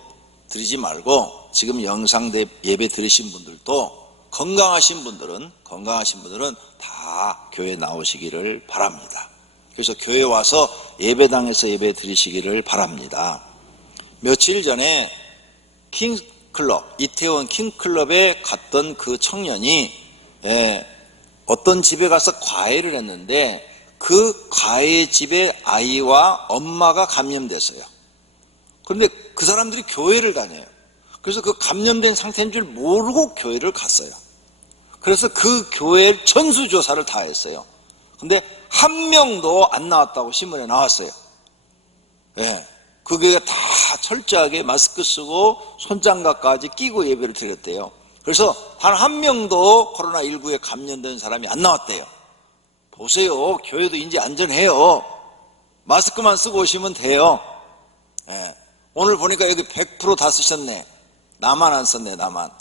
드리지 말고 지금 영상 예배 드리신 분들도 건강하신 분들은 다 교회 나오시기를 바랍니다. 그래서 교회 와서 예배당에서 예배 드리시기를 바랍니다. 며칠 전에 킹클럽, 이태원 킹클럽에 갔던 그 청년이 어떤 집에 가서 과외를 했는데 그 과외 집에 아이와 엄마가 감염됐어요. 그런데 그 사람들이 교회를 다녀요. 그래서 그 감염된 상태인 줄 모르고 교회를 갔어요. 그래서 그 교회 전수조사를 다 했어요. 근데 한 명도 안 나왔다고 신문에 나왔어요. 예. 그 교회가 다 철저하게 마스크 쓰고 손장갑까지 끼고 예배를 드렸대요. 그래서 단 한 명도 코로나19에 감염된 사람이 안 나왔대요. 보세요. 교회도 이제 안전해요. 마스크만 쓰고 오시면 돼요. 예. 오늘 보니까 여기 100% 다 쓰셨네. 나만 안 썼네, 나만.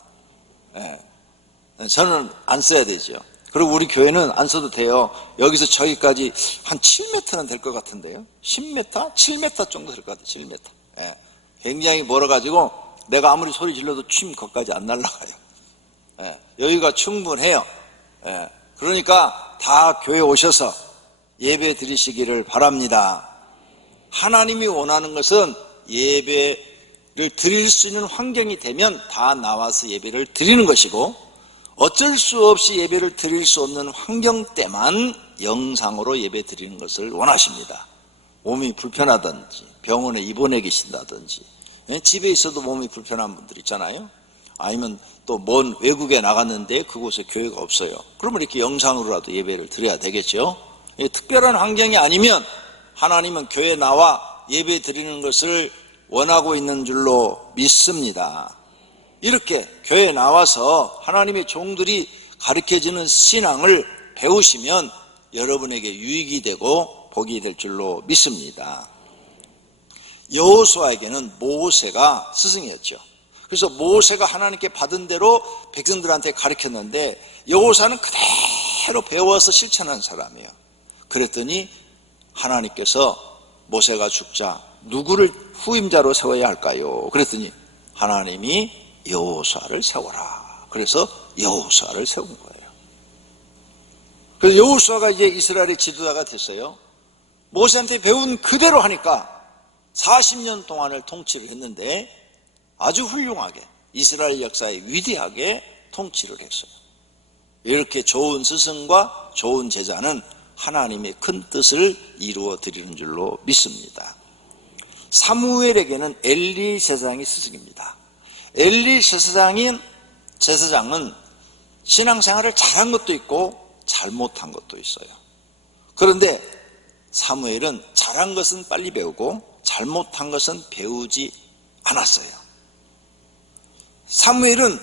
예. 저는 안 써야 되죠. 그리고 우리 교회는 안 써도 돼요. 여기서 저기까지 한 7m는 될 것 같은데요. 10m? 7m 정도 될 것 같아요. 7m. 예. 굉장히 멀어가지고 내가 아무리 소리 질러도 침 거기까지 안 날아가요. 예. 여기가 충분해요. 예. 그러니까 다 교회 오셔서 예배 드리시기를 바랍니다. 하나님이 원하는 것은 예배를 드릴 수 있는 환경이 되면 다 나와서 예배를 드리는 것이고, 어쩔 수 없이 예배를 드릴 수 없는 환경 때만 영상으로 예배 드리는 것을 원하십니다. 몸이 불편하든지 병원에 입원해 계신다든지, 집에 있어도 몸이 불편한 분들 있잖아요. 아니면 또 먼 외국에 나갔는데 그곳에 교회가 없어요. 그러면 이렇게 영상으로라도 예배를 드려야 되겠죠. 특별한 환경이 아니면 하나님은 교회에 나와 예배 드리는 것을 원하고 있는 줄로 믿습니다. 이렇게 교회에 나와서 하나님의 종들이 가르쳐주는 신앙을 배우시면 여러분에게 유익이 되고 복이 될 줄로 믿습니다. 여호수아에게는 모세가 스승이었죠. 그래서 모세가 하나님께 받은 대로 백성들한테 가르쳤는데 여호수아는 그대로 배워서 실천한 사람이에요. 그랬더니 하나님께서 모세가 죽자 누구를 후임자로 세워야 할까요? 그랬더니 하나님이 여호수아를 세워라. 그래서 여호수아를 세운 거예요. 그래서 여호수아가 이제 이스라엘의 지도자가 됐어요. 모세한테 배운 그대로 하니까 40년 동안을 통치를 했는데 아주 훌륭하게 이스라엘 역사에 위대하게 통치를 했어요. 이렇게 좋은 스승과 좋은 제자는 하나님의 큰 뜻을 이루어 드리는 줄로 믿습니다. 사무엘에게는 엘리 제사장이 스승입니다. 엘리 제사장은 신앙생활을 잘한 것도 있고 잘못한 것도 있어요. 그런데 사무엘은 잘한 것은 빨리 배우고 잘못한 것은 배우지 않았어요. 사무엘은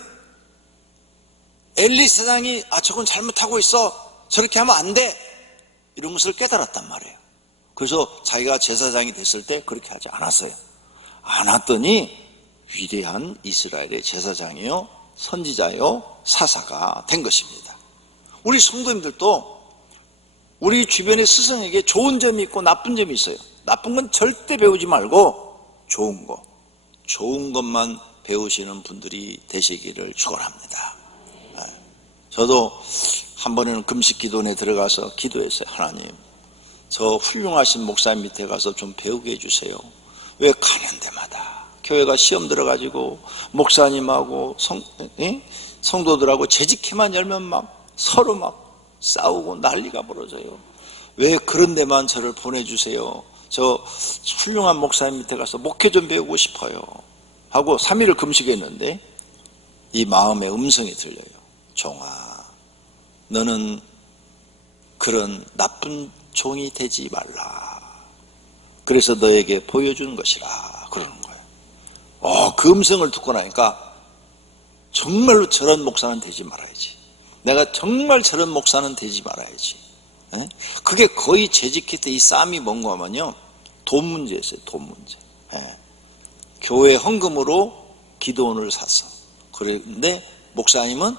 엘리 제사장이 저건 잘못하고 있어, 저렇게 하면 안 돼, 이런 것을 깨달았단 말이에요. 그래서 자기가 제사장이 됐을 때 그렇게 하지 않았어요. 않았더니 위대한 이스라엘의 제사장이요, 선지자요, 사사가 된 것입니다. 우리 성도님들도 우리 주변의 스승에게 좋은 점이 있고 나쁜 점이 있어요. 나쁜 건 절대 배우지 말고 좋은 것만 배우시는 분들이 되시기를 축원합니다. 저도 한 번에는 금식 기도원에 들어가서 기도했어요. 하나님, 저 훌륭하신 목사님 밑에 가서 좀 배우게 해주세요. 왜 가는 데마다 교회가 시험 들어가지고 목사님하고 성도들하고 재직회만 열면 막 서로 막 싸우고 난리가 벌어져요. 왜 그런 데만 저를 보내주세요. 저 훌륭한 목사님 밑에 가서 목회 좀 배우고 싶어요 하고 3일을 금식했는데 이 마음의 음성이 들려요. 종아, 너는 그런 나쁜 종이 되지 말라. 그래서 너에게 보여주는 것이라 그러는 거예요. 그 음성을 듣고 나니까 정말로 저런 목사는 되지 말아야지. 내가 정말 저런 목사는 되지 말아야지. 그게 거의 재직회 때 이 싸움이 뭔가 하면요, 돈 문제였어요. 돈 문제. 교회 헌금으로 기도원을 샀어. 그런데 목사님은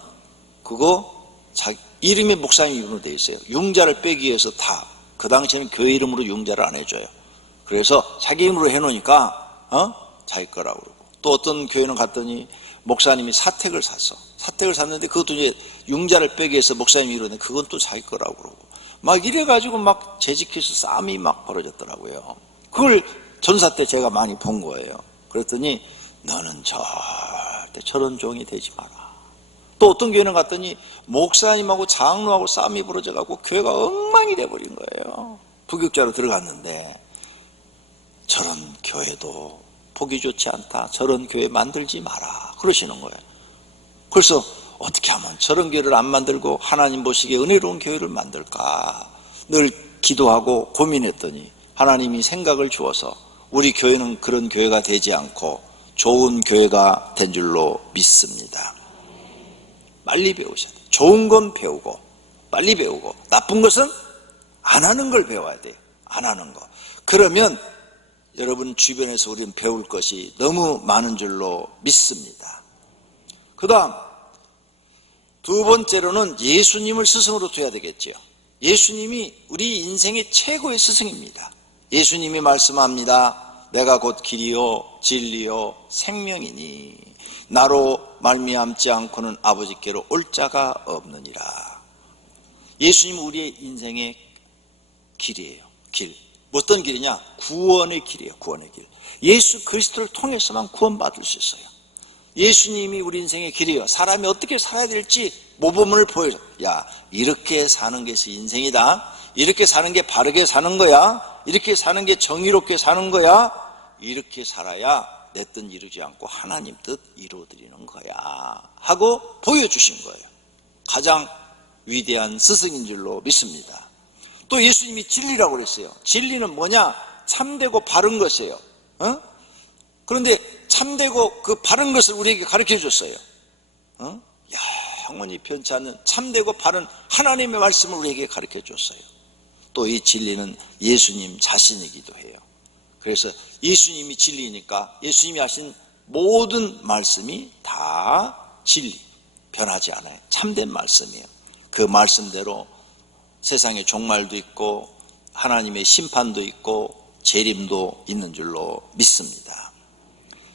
그거 자기 이름이 목사님 이름으로 되어 있어요. 융자를 빼기 위해서 다. 그 당시에는 교회 이름으로 융자를 안 해줘요. 그래서 자기 이름으로 해놓으니까 자기 거라고 그러고. 또 어떤 교회는 갔더니 목사님이 사택을 샀어. 사택을 샀는데 그것도 이제 융자를 빼기 위해서 목사님 이름으로 했는데 그건 또 자기 거라고 그러고. 막 이래가지고 막 재직해서 싸움이 막 벌어졌더라고요. 그걸 전사 때 제가 많이 본 거예요. 그랬더니 너는 절대 저런 종이 되지 마라. 또 어떤 교회는 갔더니 목사님하고 장로하고 싸움이 벌어져가지고 교회가 엉망이 돼버린 거예요. 부교육자로 들어갔는데 저런 교회도 보기 좋지 않다. 저런 교회 만들지 마라. 그러시는 거예요. 그래서 어떻게 하면 저런 교회를 안 만들고 하나님 보시기에 은혜로운 교회를 만들까 늘 기도하고 고민했더니 하나님이 생각을 주어서 우리 교회는 그런 교회가 되지 않고 좋은 교회가 된 줄로 믿습니다. 빨리 배우셔야 돼요. 좋은 건 배우고 빨리 배우고 나쁜 것은 안 하는 걸 배워야 돼요. 안 하는 거. 그러면 여러분 주변에서 우리는 배울 것이 너무 많은 줄로 믿습니다. 그 다음 두 번째로는 예수님을 스승으로 둬야 되겠죠. 예수님이 우리 인생의 최고의 스승입니다. 예수님이 말씀합니다. 내가 곧 길이요 진리요 생명이니 나로 말미암지 않고는 아버지께로 올 자가 없느니라. 예수님은 우리의 인생의 길이에요. 길. 어떤 길이냐? 구원의 길이에요. 구원의 길. 예수 그리스도를 통해서만 구원받을 수 있어요. 예수님이 우리 인생의 길이에요. 사람이 어떻게 살아야 될지 모범을 보여줘. 야, 이렇게 사는 것이 인생이다. 이렇게 사는 게 바르게 사는 거야. 이렇게 사는 게 정의롭게 사는 거야. 이렇게 살아야 내 뜻 이루지 않고 하나님 뜻 이루어드리는 거야 하고 보여주신 거예요. 가장 위대한 스승인 줄로 믿습니다. 또 예수님이 진리라고 그랬어요. 진리는 뭐냐? 참되고 바른 것이에요. 그런데 참되고 그 바른 것을 우리에게 가르쳐 줬어요. 영원히 변치 않는 참되고 바른 하나님의 말씀을 우리에게 가르쳐 줬어요. 또 이 진리는 예수님 자신이기도 해요. 그래서 예수님이 진리니까 예수님이 하신 모든 말씀이 다 진리, 변하지 않아요. 참된 말씀이에요. 그 말씀대로 세상에 종말도 있고 하나님의 심판도 있고 재림도 있는 줄로 믿습니다.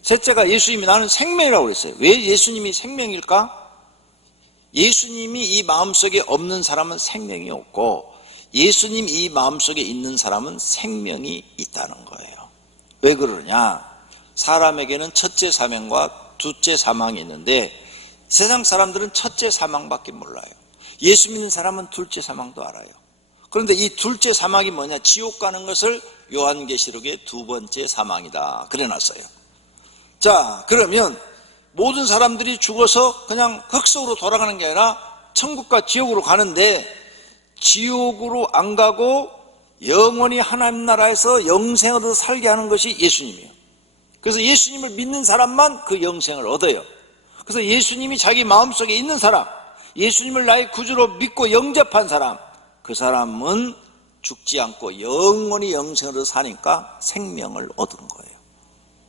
셋째가 예수님이 나는 생명이라고 그랬어요. 왜 예수님이 생명일까? 예수님이 이 마음속에 없는 사람은 생명이 없고 예수님 이 마음속에 있는 사람은 생명이 있다는 거예요. 왜 그러냐? 사람에게는 첫째 사망과 둘째 사망이 있는데 세상 사람들은 첫째 사망밖에 몰라요. 예수 믿는 사람은 둘째 사망도 알아요. 그런데 이 둘째 사망이 뭐냐? 지옥 가는 것을 요한계시록의 두 번째 사망이다 그래놨어요. 자, 그러면 모든 사람들이 죽어서 그냥 흙속으로 돌아가는 게 아니라 천국과 지옥으로 가는데 지옥으로 안 가고 영원히 하나님 나라에서 영생으로 살게 하는 것이 예수님이에요. 그래서 예수님을 믿는 사람만 그 영생을 얻어요. 그래서 예수님이 자기 마음속에 있는 사람, 예수님을 나의 구주로 믿고 영접한 사람, 그 사람은 죽지 않고 영원히 영생으로 사니까 생명을 얻은 거예요.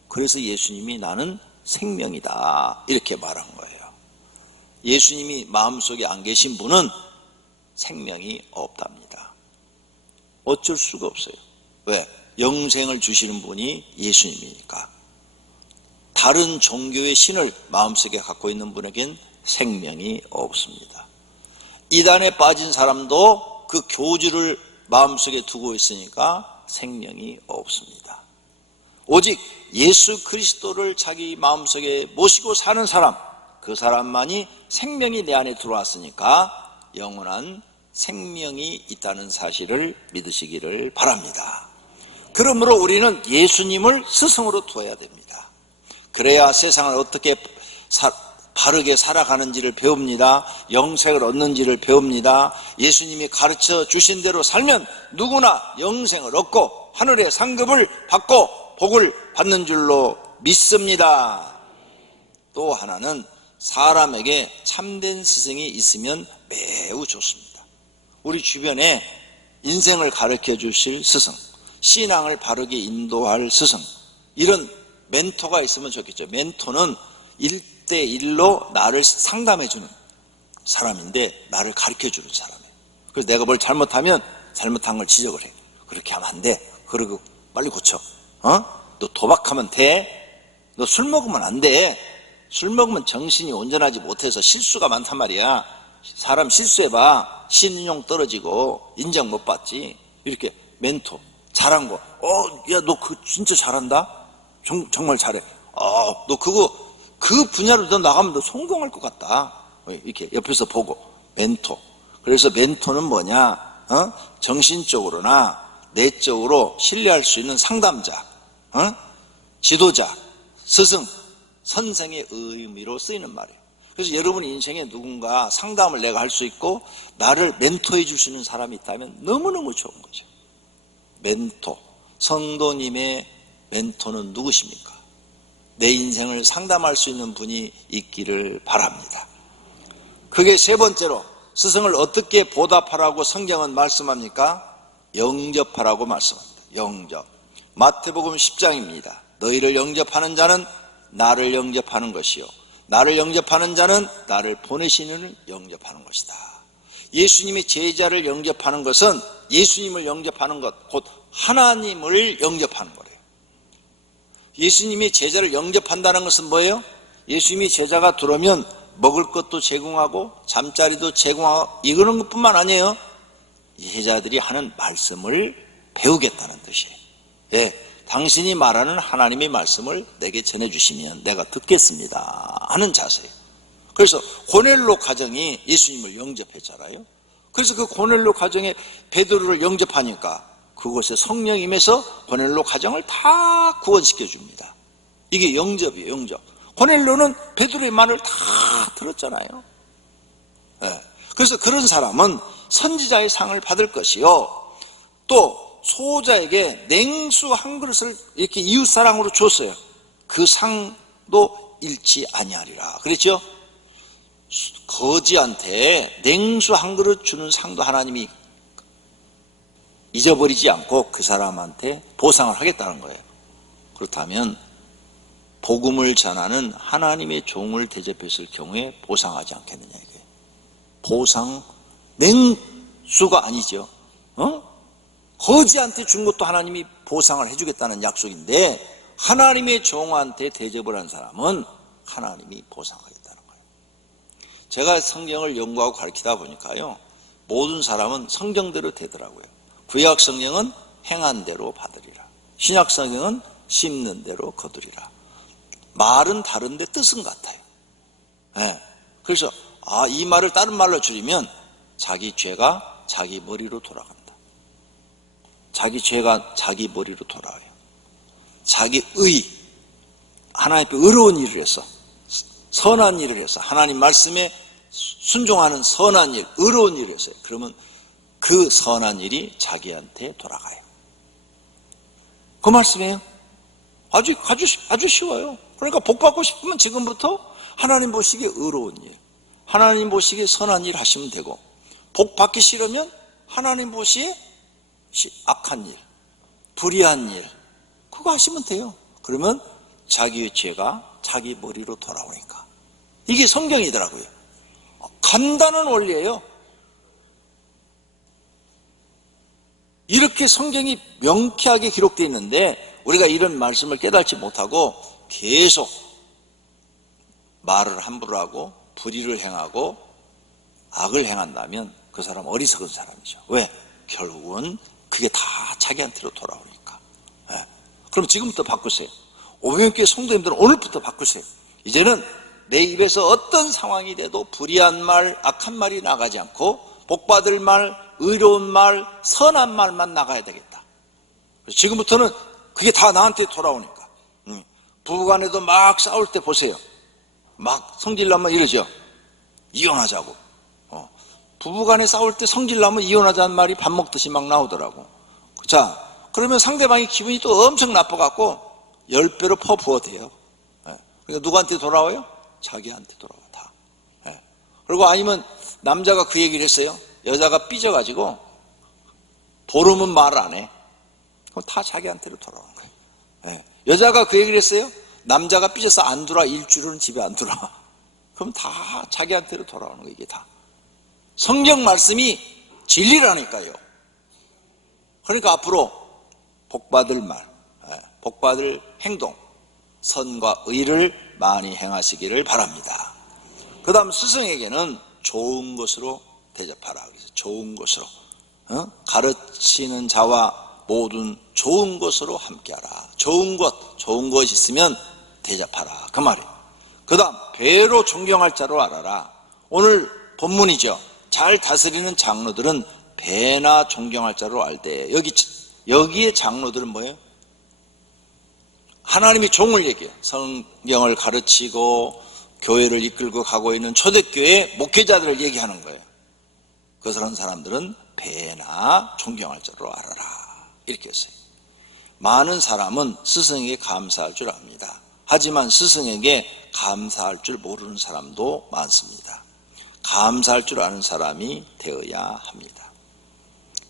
그래서 예수님이 나는 생명이다 이렇게 말한 거예요. 예수님이 마음속에 안 계신 분은 생명이 없답니다. 어쩔 수가 없어요. 왜? 영생을 주시는 분이 예수님이니까. 다른 종교의 신을 마음속에 갖고 있는 분에겐 생명이 없습니다. 이단에 빠진 사람도 그 교주를 마음속에 두고 있으니까 생명이 없습니다. 오직 예수 그리스도를 자기 마음속에 모시고 사는 사람, 그 사람만이 생명이 내 안에 들어왔으니까 영원한 생명이 있다는 사실을 믿으시기를 바랍니다. 그러므로 우리는 예수님을 스승으로 두어야 됩니다. 그래야 세상을 어떻게 바르게 살아가는지를 배웁니다. 영생을 얻는지를 배웁니다. 예수님이 가르쳐 주신 대로 살면 누구나 영생을 얻고 하늘의 상급을 받고 복을 받는 줄로 믿습니다. 또 하나는 사람에게 참된 스승이 있으면 매우 좋습니다. 우리 주변에 인생을 가르쳐 주실 스승, 신앙을 바르게 인도할 스승, 이런 멘토가 있으면 좋겠죠. 멘토는 1대1로 나를 상담해 주는 사람인데 나를 가르쳐 주는 사람이에요. 그래서 내가 뭘 잘못하면 잘못한 걸 지적을 해. 그렇게 하면 안 돼. 그러고 빨리 고쳐. 너 도박하면 돼. 너 술 먹으면 안 돼. 술 먹으면 정신이 온전하지 못해서 실수가 많단 말이야. 사람 실수해봐. 신용 떨어지고 인정 못 받지. 이렇게 멘토 잘한 거. 야, 너 그거 진짜 잘한다. 정말 잘해. 너 그거 그 분야로 너 나가면 너 성공할 것 같다. 이렇게 옆에서 보고 멘토. 그래서 멘토는 뭐냐? 정신적으로나 내적으로 신뢰할 수 있는 상담자, 지도자, 스승, 선생의 의미로 쓰이는 말이에요. 그래서 여러분 인생에 누군가 상담을 내가 할 수 있고 나를 멘토해 줄 수 있는 사람이 있다면 너무너무 좋은 거죠. 멘토, 성도님의 멘토는 누구십니까? 내 인생을 상담할 수 있는 분이 있기를 바랍니다. 그게 세 번째로 스승을 어떻게 보답하라고 성경은 말씀합니까? 영접하라고 말씀합니다. 영접. 마태복음 10장입니다. 너희를 영접하는 자는 나를 영접하는 것이요 나를 영접하는 자는 나를 보내시는 이를 영접하는 것이다. 예수님의 제자를 영접하는 것은 예수님을 영접하는 것, 곧 하나님을 영접하는 거래요. 예수님이 제자를 영접한다는 것은 뭐예요? 예수님이 제자가 들어오면 먹을 것도 제공하고 잠자리도 제공하고 이러는 것뿐만 아니에요. 제자들이 하는 말씀을 배우겠다는 뜻이에요. 예, 당신이 말하는 하나님의 말씀을 내게 전해주시면 내가 듣겠습니다 하는 자세예요. 그래서 고넬로 가정이 예수님을 영접했잖아요. 그래서 그 고넬로 가정에 베드로를 영접하니까 그곳에 성령이 임해서 고넬로 가정을 다 구원시켜 줍니다. 이게 영접이에요. 영접. 고넬로는 베드로의 말을 다 들었잖아요. 네. 그래서 그런 사람은 선지자의 상을 받을 것이요 또 소호자에게 냉수 한 그릇을 이렇게 이웃사랑으로 줬어요. 그 상도 잃지 아니하리라 그랬죠. 거지한테 냉수 한 그릇 주는 상도 하나님이 잊어버리지 않고 그 사람한테 보상을 하겠다는 거예요. 그렇다면 복음을 전하는 하나님의 종을 대접했을 경우에 보상하지 않겠느냐 이게. 보상 냉수가 아니죠. 거지한테 준 것도 하나님이 보상을 해주겠다는 약속인데 하나님의 종한테 대접을 한 사람은 하나님이 보상하겠다는 거예요. 제가 성경을 연구하고 가르치다 보니까요 모든 사람은 성경대로 되더라고요. 구약 성경은 행한 대로 받으리라. 신약 성경은 심는 대로 거두리라. 말은 다른데 뜻은 같아요. 네. 그래서 이 말을 다른 말로 줄이면 자기 죄가 자기 머리로 돌아간다. 자기 죄가 자기 머리로 돌아와요. 자기 하나님 앞에 의로운 일을 해서 선한 일을 해서 하나님 말씀에 순종하는 선한 일, 의로운 일을 했어요. 그러면 그 선한 일이 자기한테 돌아가요. 그 말씀이에요. 아주 쉬워요. 그러니까 복 받고 싶으면 지금부터 하나님 보시기에 의로운 일, 하나님 보시기에 선한 일 하시면 되고, 복 받기 싫으면 하나님 보시기에 악한 일, 불의한 일, 그거 하시면 돼요. 그러면 자기의 죄가 자기 머리로 돌아오니까. 이게 성경이더라고요. 간단한 원리예요. 이렇게 성경이 명쾌하게 기록되어 있는데 우리가 이런 말씀을 깨닫지 못하고 계속 말을 함부로 하고 불의를 행하고 악을 행한다면 그 사람 어리석은 사람이죠. 왜? 결국은 그게 다 자기한테로 돌아오니까. 네. 그럼 지금부터 바꾸세요. 오병교회 성도님들은 오늘부터 바꾸세요. 이제는 내 입에서 어떤 상황이 돼도 불의한 말, 악한 말이 나가지 않고 복받을 말, 의로운 말, 선한 말만 나가야 되겠다. 지금부터는 그게 다 나한테 돌아오니까. 부부간에도 막 싸울 때 보세요. 막 성질나면 이러죠. 이혼하자고. 부부간에 싸울 때 성질나면 이혼하자는 말이 밥 먹듯이 막 나오더라고. 자, 그러면 상대방이 기분이 또 엄청 나빠갖고 10배로 퍼부어대요. 그러니까 누구한테 돌아와요? 자기한테 돌아와 다. 그리고 아니면 남자가 그 얘기를 했어요. 여자가 삐져가지고 보름은 말을 안 해. 그럼 다 자기한테로 돌아오는 거예요. 여자가 그 얘기를 했어요. 남자가 삐져서 안 들어와, 일주일은 집에 안 들어와. 그럼 다 자기한테로 돌아오는 거예요. 이게 다 성경 말씀이 진리라니까요. 그러니까 앞으로 복받을 말, 복받을 행동, 선과 의를 많이 행하시기를 바랍니다. 그 다음 스승에게는 좋은 것으로 대접하라. 그래서 좋은 것으로, 가르치는 자와 모든 좋은 것으로 함께하라. 좋은 것 있으면 대접하라. 그 말이에요. 그 다음 배로 존경할 자로 알아라. 오늘 본문이죠. 잘 다스리는 장로들은 배나 존경할 자로 알되, 여기에 장로들은 뭐예요? 하나님의 종을 얘기해요. 성경을 가르치고 교회를 이끌고 가고 있는 초대교회 목회자들을 얘기하는 거예요. 그런 사람들은 배나 존경할 줄로 알아라, 이렇게 했어요. 많은 사람은 스승에게 감사할 줄 압니다. 하지만 스승에게 감사할 줄 모르는 사람도 많습니다. 감사할 줄 아는 사람이 되어야 합니다.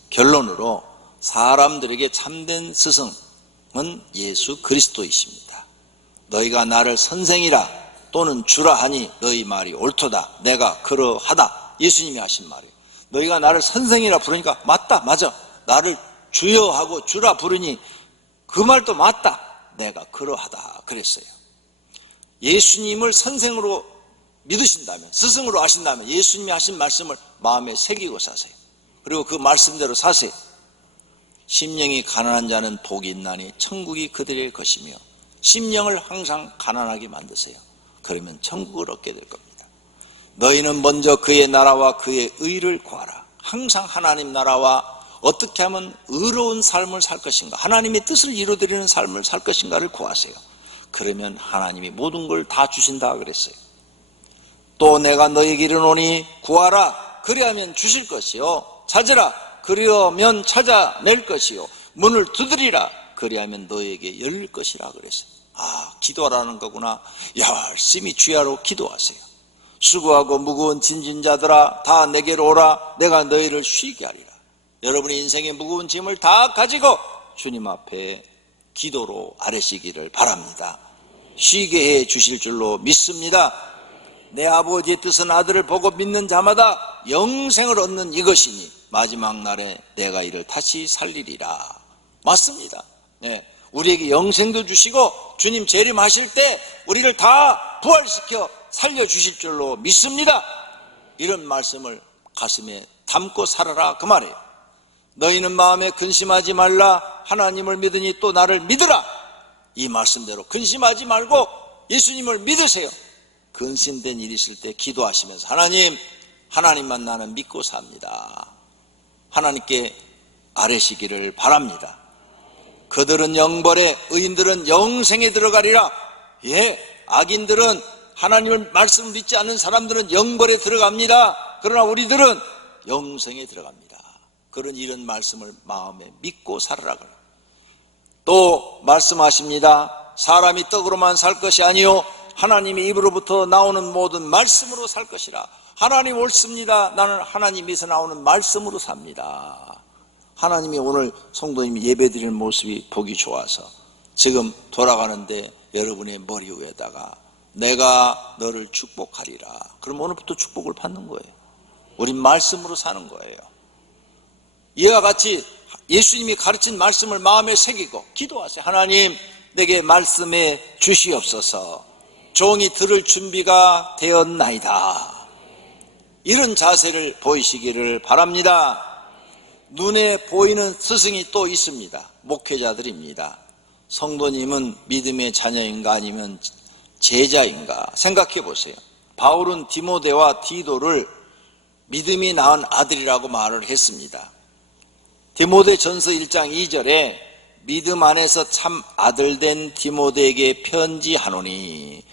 결론으로 사람들에게 참된 스승은 예수 그리스도이십니다. 너희가 나를 선생이라 또는 주라 하니 너희 말이 옳도다. 내가 그러하다. 예수님이 하신 말이에요. 너희가 나를 선생이라 부르니까 맞다, 맞아. 나를 주여 하고 주라 부르니 그 말도 맞다. 내가 그러하다 그랬어요. 예수님을 선생으로 믿으신다면, 스승으로 아신다면 예수님이 하신 말씀을 마음에 새기고 사세요. 그리고 그 말씀대로 사세요. 심령이 가난한 자는 복이 있나니 천국이 그들의 것이며, 심령을 항상 가난하게 만드세요. 그러면 천국을 얻게 될 겁니다. 너희는 먼저 그의 나라와 그의 의를 구하라. 항상 하나님 나라와 어떻게 하면 의로운 삶을 살 것인가, 하나님의 뜻을 이루어드리는 삶을 살 것인가를 구하세요. 그러면 하나님이 모든 걸 다 주신다 그랬어요. 또 내가 너희에게 이르노니 구하라 그리하면 주실 것이요, 찾으라 그리하면 찾아낼 것이요, 문을 두드리라 그리하면 너희에게 열릴 것이라 그랬어요. 아, 기도하라는 거구나. 열심히 주야로 기도하세요. 수고하고 무거운 짐진 자들아 다 내게로 오라. 내가 너희를 쉬게 하리라. 여러분의 인생의 무거운 짐을 다 가지고 주님 앞에 기도로 아뢰시기를 바랍니다. 쉬게 해 주실 줄로 믿습니다. 내 아버지의 뜻은 아들을 보고 믿는 자마다 영생을 얻는 이것이니 마지막 날에 내가 이를 다시 살리리라. 맞습니다. 네, 우리에게 영생도 주시고 주님 재림하실 때 우리를 다 부활시켜 살려주실 줄로 믿습니다. 이런 말씀을 가슴에 담고 살아라 그 말이에요. 너희는 마음에 근심하지 말라. 하나님을 믿으니 또 나를 믿으라. 이 말씀대로 근심하지 말고 예수님을 믿으세요. 근심된 일이 있을 때 기도하시면서 하나님만 나는 믿고 삽니다. 하나님께 아뢰시기를 바랍니다. 그들은 영벌에, 의인들은 영생에 들어가리라. 예, 악인들은 하나님을 말씀 믿지 않는 사람들은 영벌에 들어갑니다. 그러나 우리들은 영생에 들어갑니다. 그런 이런 말씀을 마음에 믿고 살아라. 또 말씀하십니다. 사람이 떡으로만 살 것이 아니요 하나님의 입으로부터 나오는 모든 말씀으로 살 것이라. 하나님 옳습니다. 나는 하나님에서 나오는 말씀으로 삽니다. 하나님이 오늘 성도님이 예배드리는 모습이 보기 좋아서 지금 돌아가는데 여러분의 머리 위에다가 내가 너를 축복하리라. 그럼 오늘부터 축복을 받는 거예요. 우린 말씀으로 사는 거예요. 이와 같이 예수님이 가르친 말씀을 마음에 새기고 기도하세요. 하나님, 내게 말씀해 주시옵소서. 종이 들을 준비가 되었나이다. 이런 자세를 보이시기를 바랍니다. 눈에 보이는 스승이 또 있습니다. 목회자들입니다. 성도님은 믿음의 자녀인가 아니면 제자인가 생각해 보세요. 바울은 디모데와 디도를 믿음이 낳은 아들이라고 말을 했습니다. 디모데 전서 1장 2절에 믿음 안에서 참 아들 된 디모데에게 편지하노니,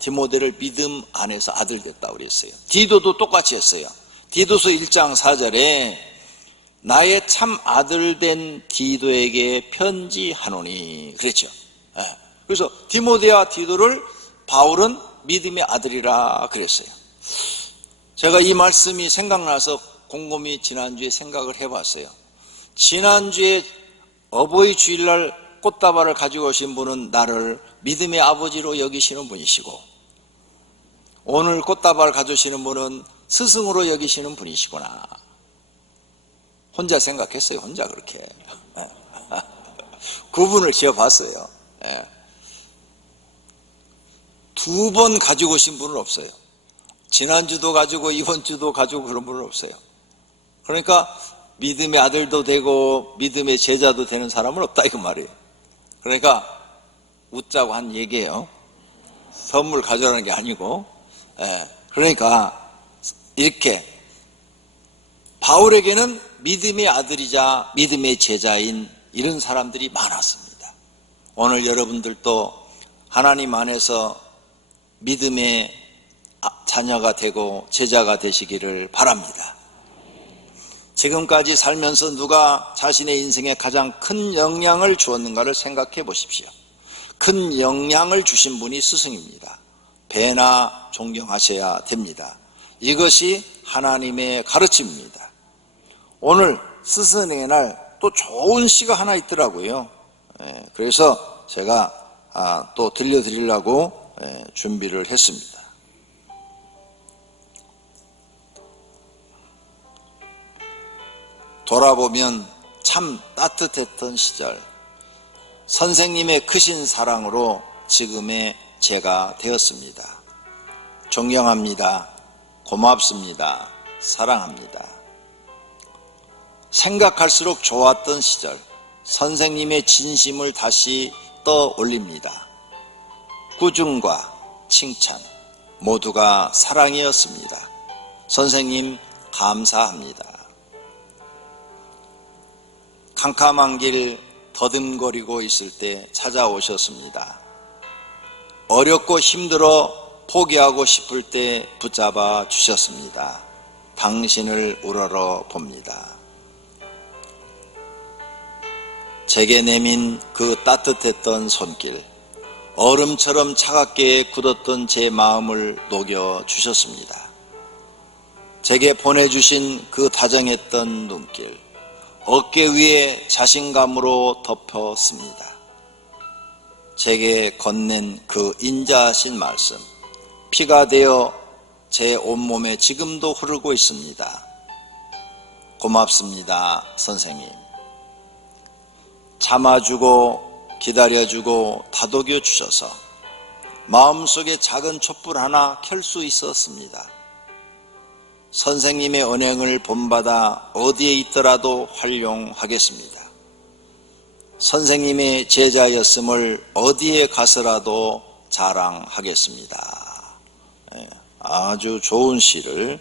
디모데를 믿음 안에서 아들 됐다고 그랬어요. 디도도 똑같이 했어요. 디도서 1장 4절에 나의 참 아들 된 디도에게 편지하노니 그랬죠. 그래서 디모데와 디도를 바울은 믿음의 아들이라 그랬어요. 제가 이 말씀이 생각나서 곰곰이 지난주에 생각을 해봤어요. 지난주에 어버이 주일날 꽃다발을 가지고 오신 분은 나를 믿음의 아버지로 여기시는 분이시고, 오늘 꽃다발을 가져오시는 분은 스승으로 여기시는 분이시구나. 혼자 생각했어요. 혼자 그렇게 구분을 지어봤어요. 두 번 가지고 오신 분은 없어요. 지난주도 가지고 이번 주도 가지고 그런 분은 없어요. 그러니까 믿음의 아들도 되고 믿음의 제자도 되는 사람은 없다 이거 말이에요. 그러니까 웃자고 한 얘기예요. 선물 가져라는 게 아니고. 그러니까 이렇게 바울에게는 믿음의 아들이자 믿음의 제자인 이런 사람들이 많았습니다. 오늘 여러분들도 하나님 안에서 믿음의 자녀가 되고 제자가 되시기를 바랍니다. 지금까지 살면서 누가 자신의 인생에 가장 큰 영향을 주었는가를 생각해 보십시오. 큰 영향을 주신 분이 스승입니다. 배나 존경하셔야 됩니다. 이것이 하나님의 가르침입니다. 오늘 스승의 날 또 좋은 시가 하나 있더라고요. 그래서 제가 또 들려드리려고 준비를 했습니다. 돌아보면 참 따뜻했던 시절, 선생님의 크신 사랑으로 지금의 제가 되었습니다. 존경합니다. 고맙습니다. 사랑합니다. 생각할수록 좋았던 시절, 선생님의 진심을 다시 떠올립니다. 꾸중과 칭찬 모두가 사랑이었습니다. 선생님 감사합니다. 캄캄한 길 더듬거리고 있을 때 찾아오셨습니다. 어렵고 힘들어 포기하고 싶을 때 붙잡아 주셨습니다. 당신을 우러러 봅니다. 제게 내민 그 따뜻했던 손길, 얼음처럼 차갑게 굳었던 제 마음을 녹여주셨습니다. 제게 보내주신 그 다정했던 눈길, 어깨 위에 자신감으로 덮었습니다. 제게 건넨 그 인자하신 말씀, 피가 되어 제 온몸에 지금도 흐르고 있습니다. 고맙습니다, 선생님. 참아주고 기다려주고 다독여 주셔서 마음속에 작은 촛불 하나 켤 수 있었습니다. 선생님의 언행을 본받아 어디에 있더라도 활용하겠습니다. 선생님의 제자였음을 어디에 가서라도 자랑하겠습니다. 아주 좋은 시를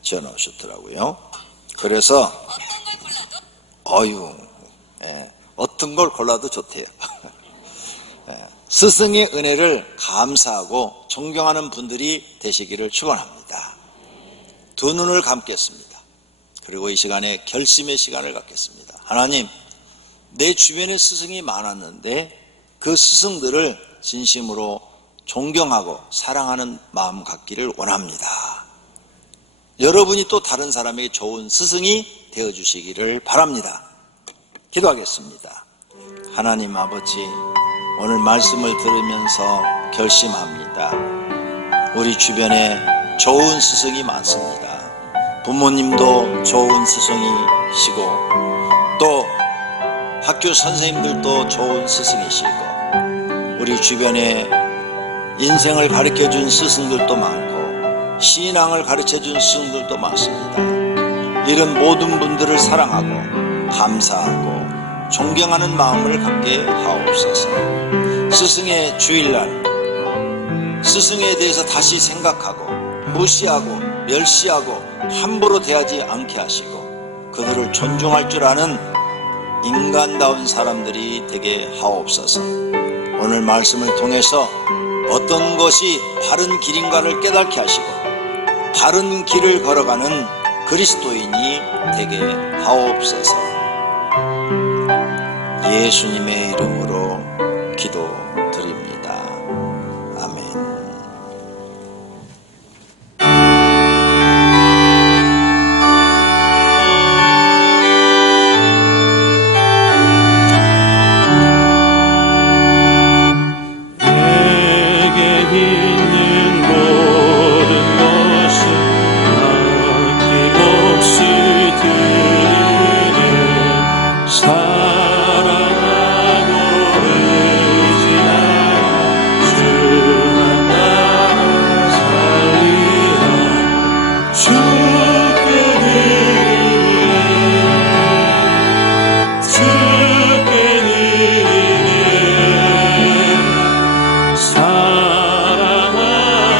지어놓으셨더라고요. 그래서 어떤 걸 골라도 좋대요. 스승의 은혜를 감사하고 존경하는 분들이 되시기를 축원합니다. 두 눈을 감겠습니다. 그리고 이 시간에 결심의 시간을 갖겠습니다. 하나님, 내 주변에 스승이 많았는데 그 스승들을 진심으로 존경하고 사랑하는 마음 갖기를 원합니다. 여러분이 또 다른 사람에게 좋은 스승이 되어주시기를 바랍니다. 기도하겠습니다. 하나님 아버지, 오늘 말씀을 들으면서 결심합니다. 우리 주변에 좋은 스승이 많습니다. 부모님도 좋은 스승이시고 또 학교 선생님들도 좋은 스승이시고 우리 주변에 인생을 가르쳐준 스승들도 많고 신앙을 가르쳐준 스승들도 많습니다. 이런 모든 분들을 사랑하고 감사하고 존경하는 마음을 갖게 하옵소서. 스승의 주일날 스승에 대해서 다시 생각하고 무시하고 멸시하고 함부로 대하지 않게 하시고 그들을 존중할 줄 아는 인간다운 사람들이 되게 하옵소서. 오늘 말씀을 통해서 어떤 것이 바른 길인가를 깨닫게 하시고 바른 길을 걸어가는 그리스도인이 되게 하옵소서. 예수님의 이름으로 기도드립니다. 아멘. 내게 있는 모든 것을 아낌없이 드리네. 사랑하고 의지하여 주만 나를 살리라. 주께 드리네. 사랑하는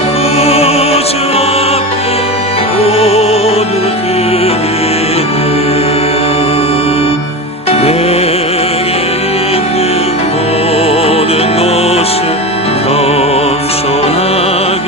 구주 앞에 오늘 드리네. 내게 있는 모든 것을 겸손하게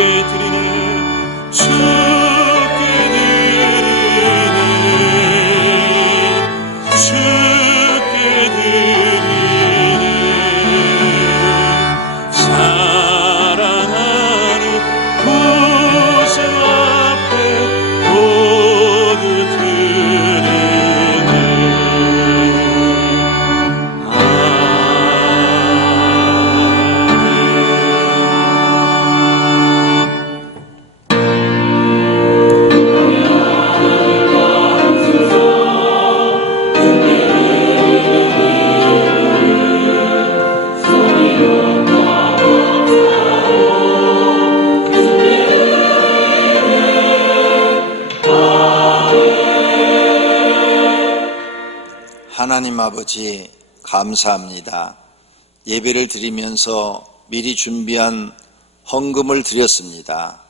주께 드리네 주께 드리네 주께 드리네 사랑하는 구주 앞에 모두 드리네 하나님 아버지 감사합니다. 예배를 드리면서 미리 준비한 헌금을 드렸습니다.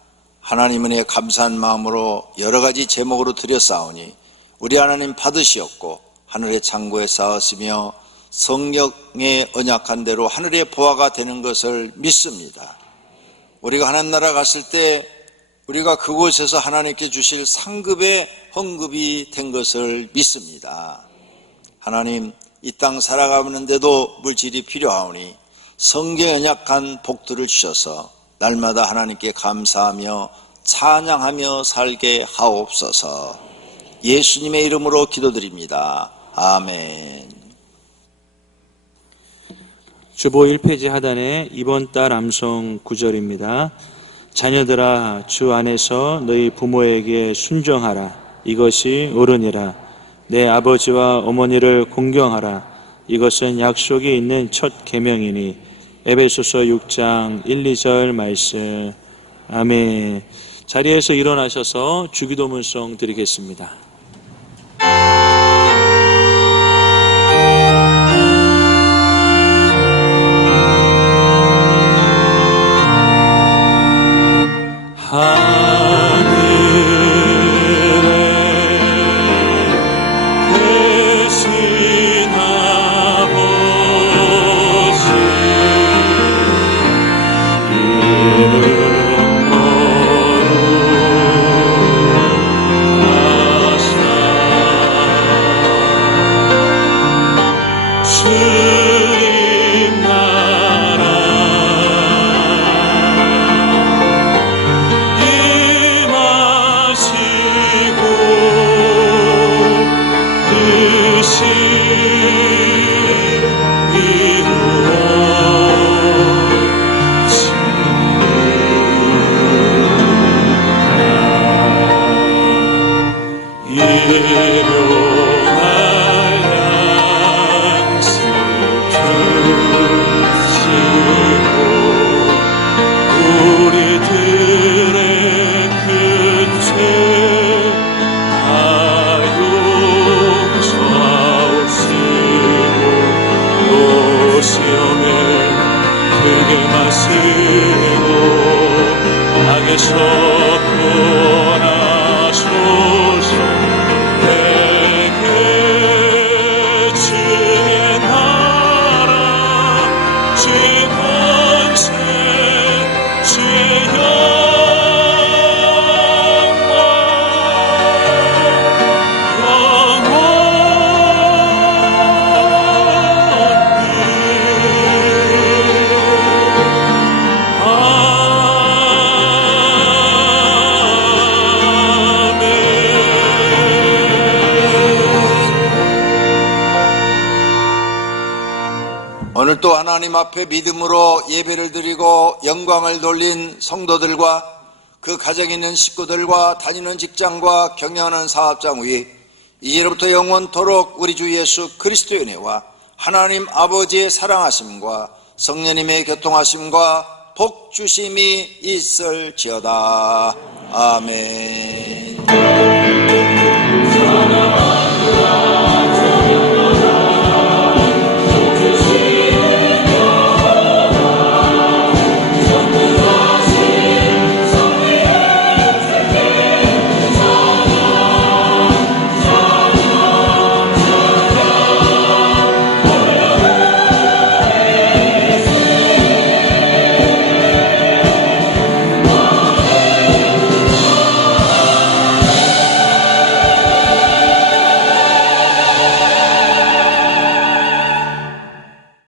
하나님 은혜에 감사한 마음으로 여러 가지 제목으로 드렸사오니 우리 하나님 받으시었고 하늘의 창고에 쌓았으며 성령의 언약한 대로 하늘의 보화가 되는 것을 믿습니다. 우리가 하나님 나라 갔을 때 우리가 그곳에서 하나님께 주실 상급의 헌금이 된 것을 믿습니다. 하나님, 이 땅 살아가는데도 물질이 필요하오니 성경에 언약한 복들을 주셔서 날마다 하나님께 감사하며 찬양하며 살게 하옵소서. 예수님의 이름으로 기도드립니다. 아멘. 주보 1페이지 하단에 이번 달 암송 구절입니다. 자녀들아 주 안에서 너희 부모에게 순종하라. 이것이 옳으니라. 내 아버지와 어머니를 공경하라. 이것은 약속이 있는 첫 계명이니. 에베소서 6장 1, 2절 말씀. 아멘. 자리에서 일어나셔서 주기도문송 드리겠습니다. 오늘 또 하나님 앞에 믿음으로 예배를 드리고 영광을 돌린 성도들과 그 가정에 있는 식구들과 다니는 직장과 경영하는 사업장 위 이제로부터 영원토록 우리 주 예수 그리스도의 은혜와 하나님 아버지의 사랑하심과 성령님의 교통하심과 복주심이 있을지어다. 아멘.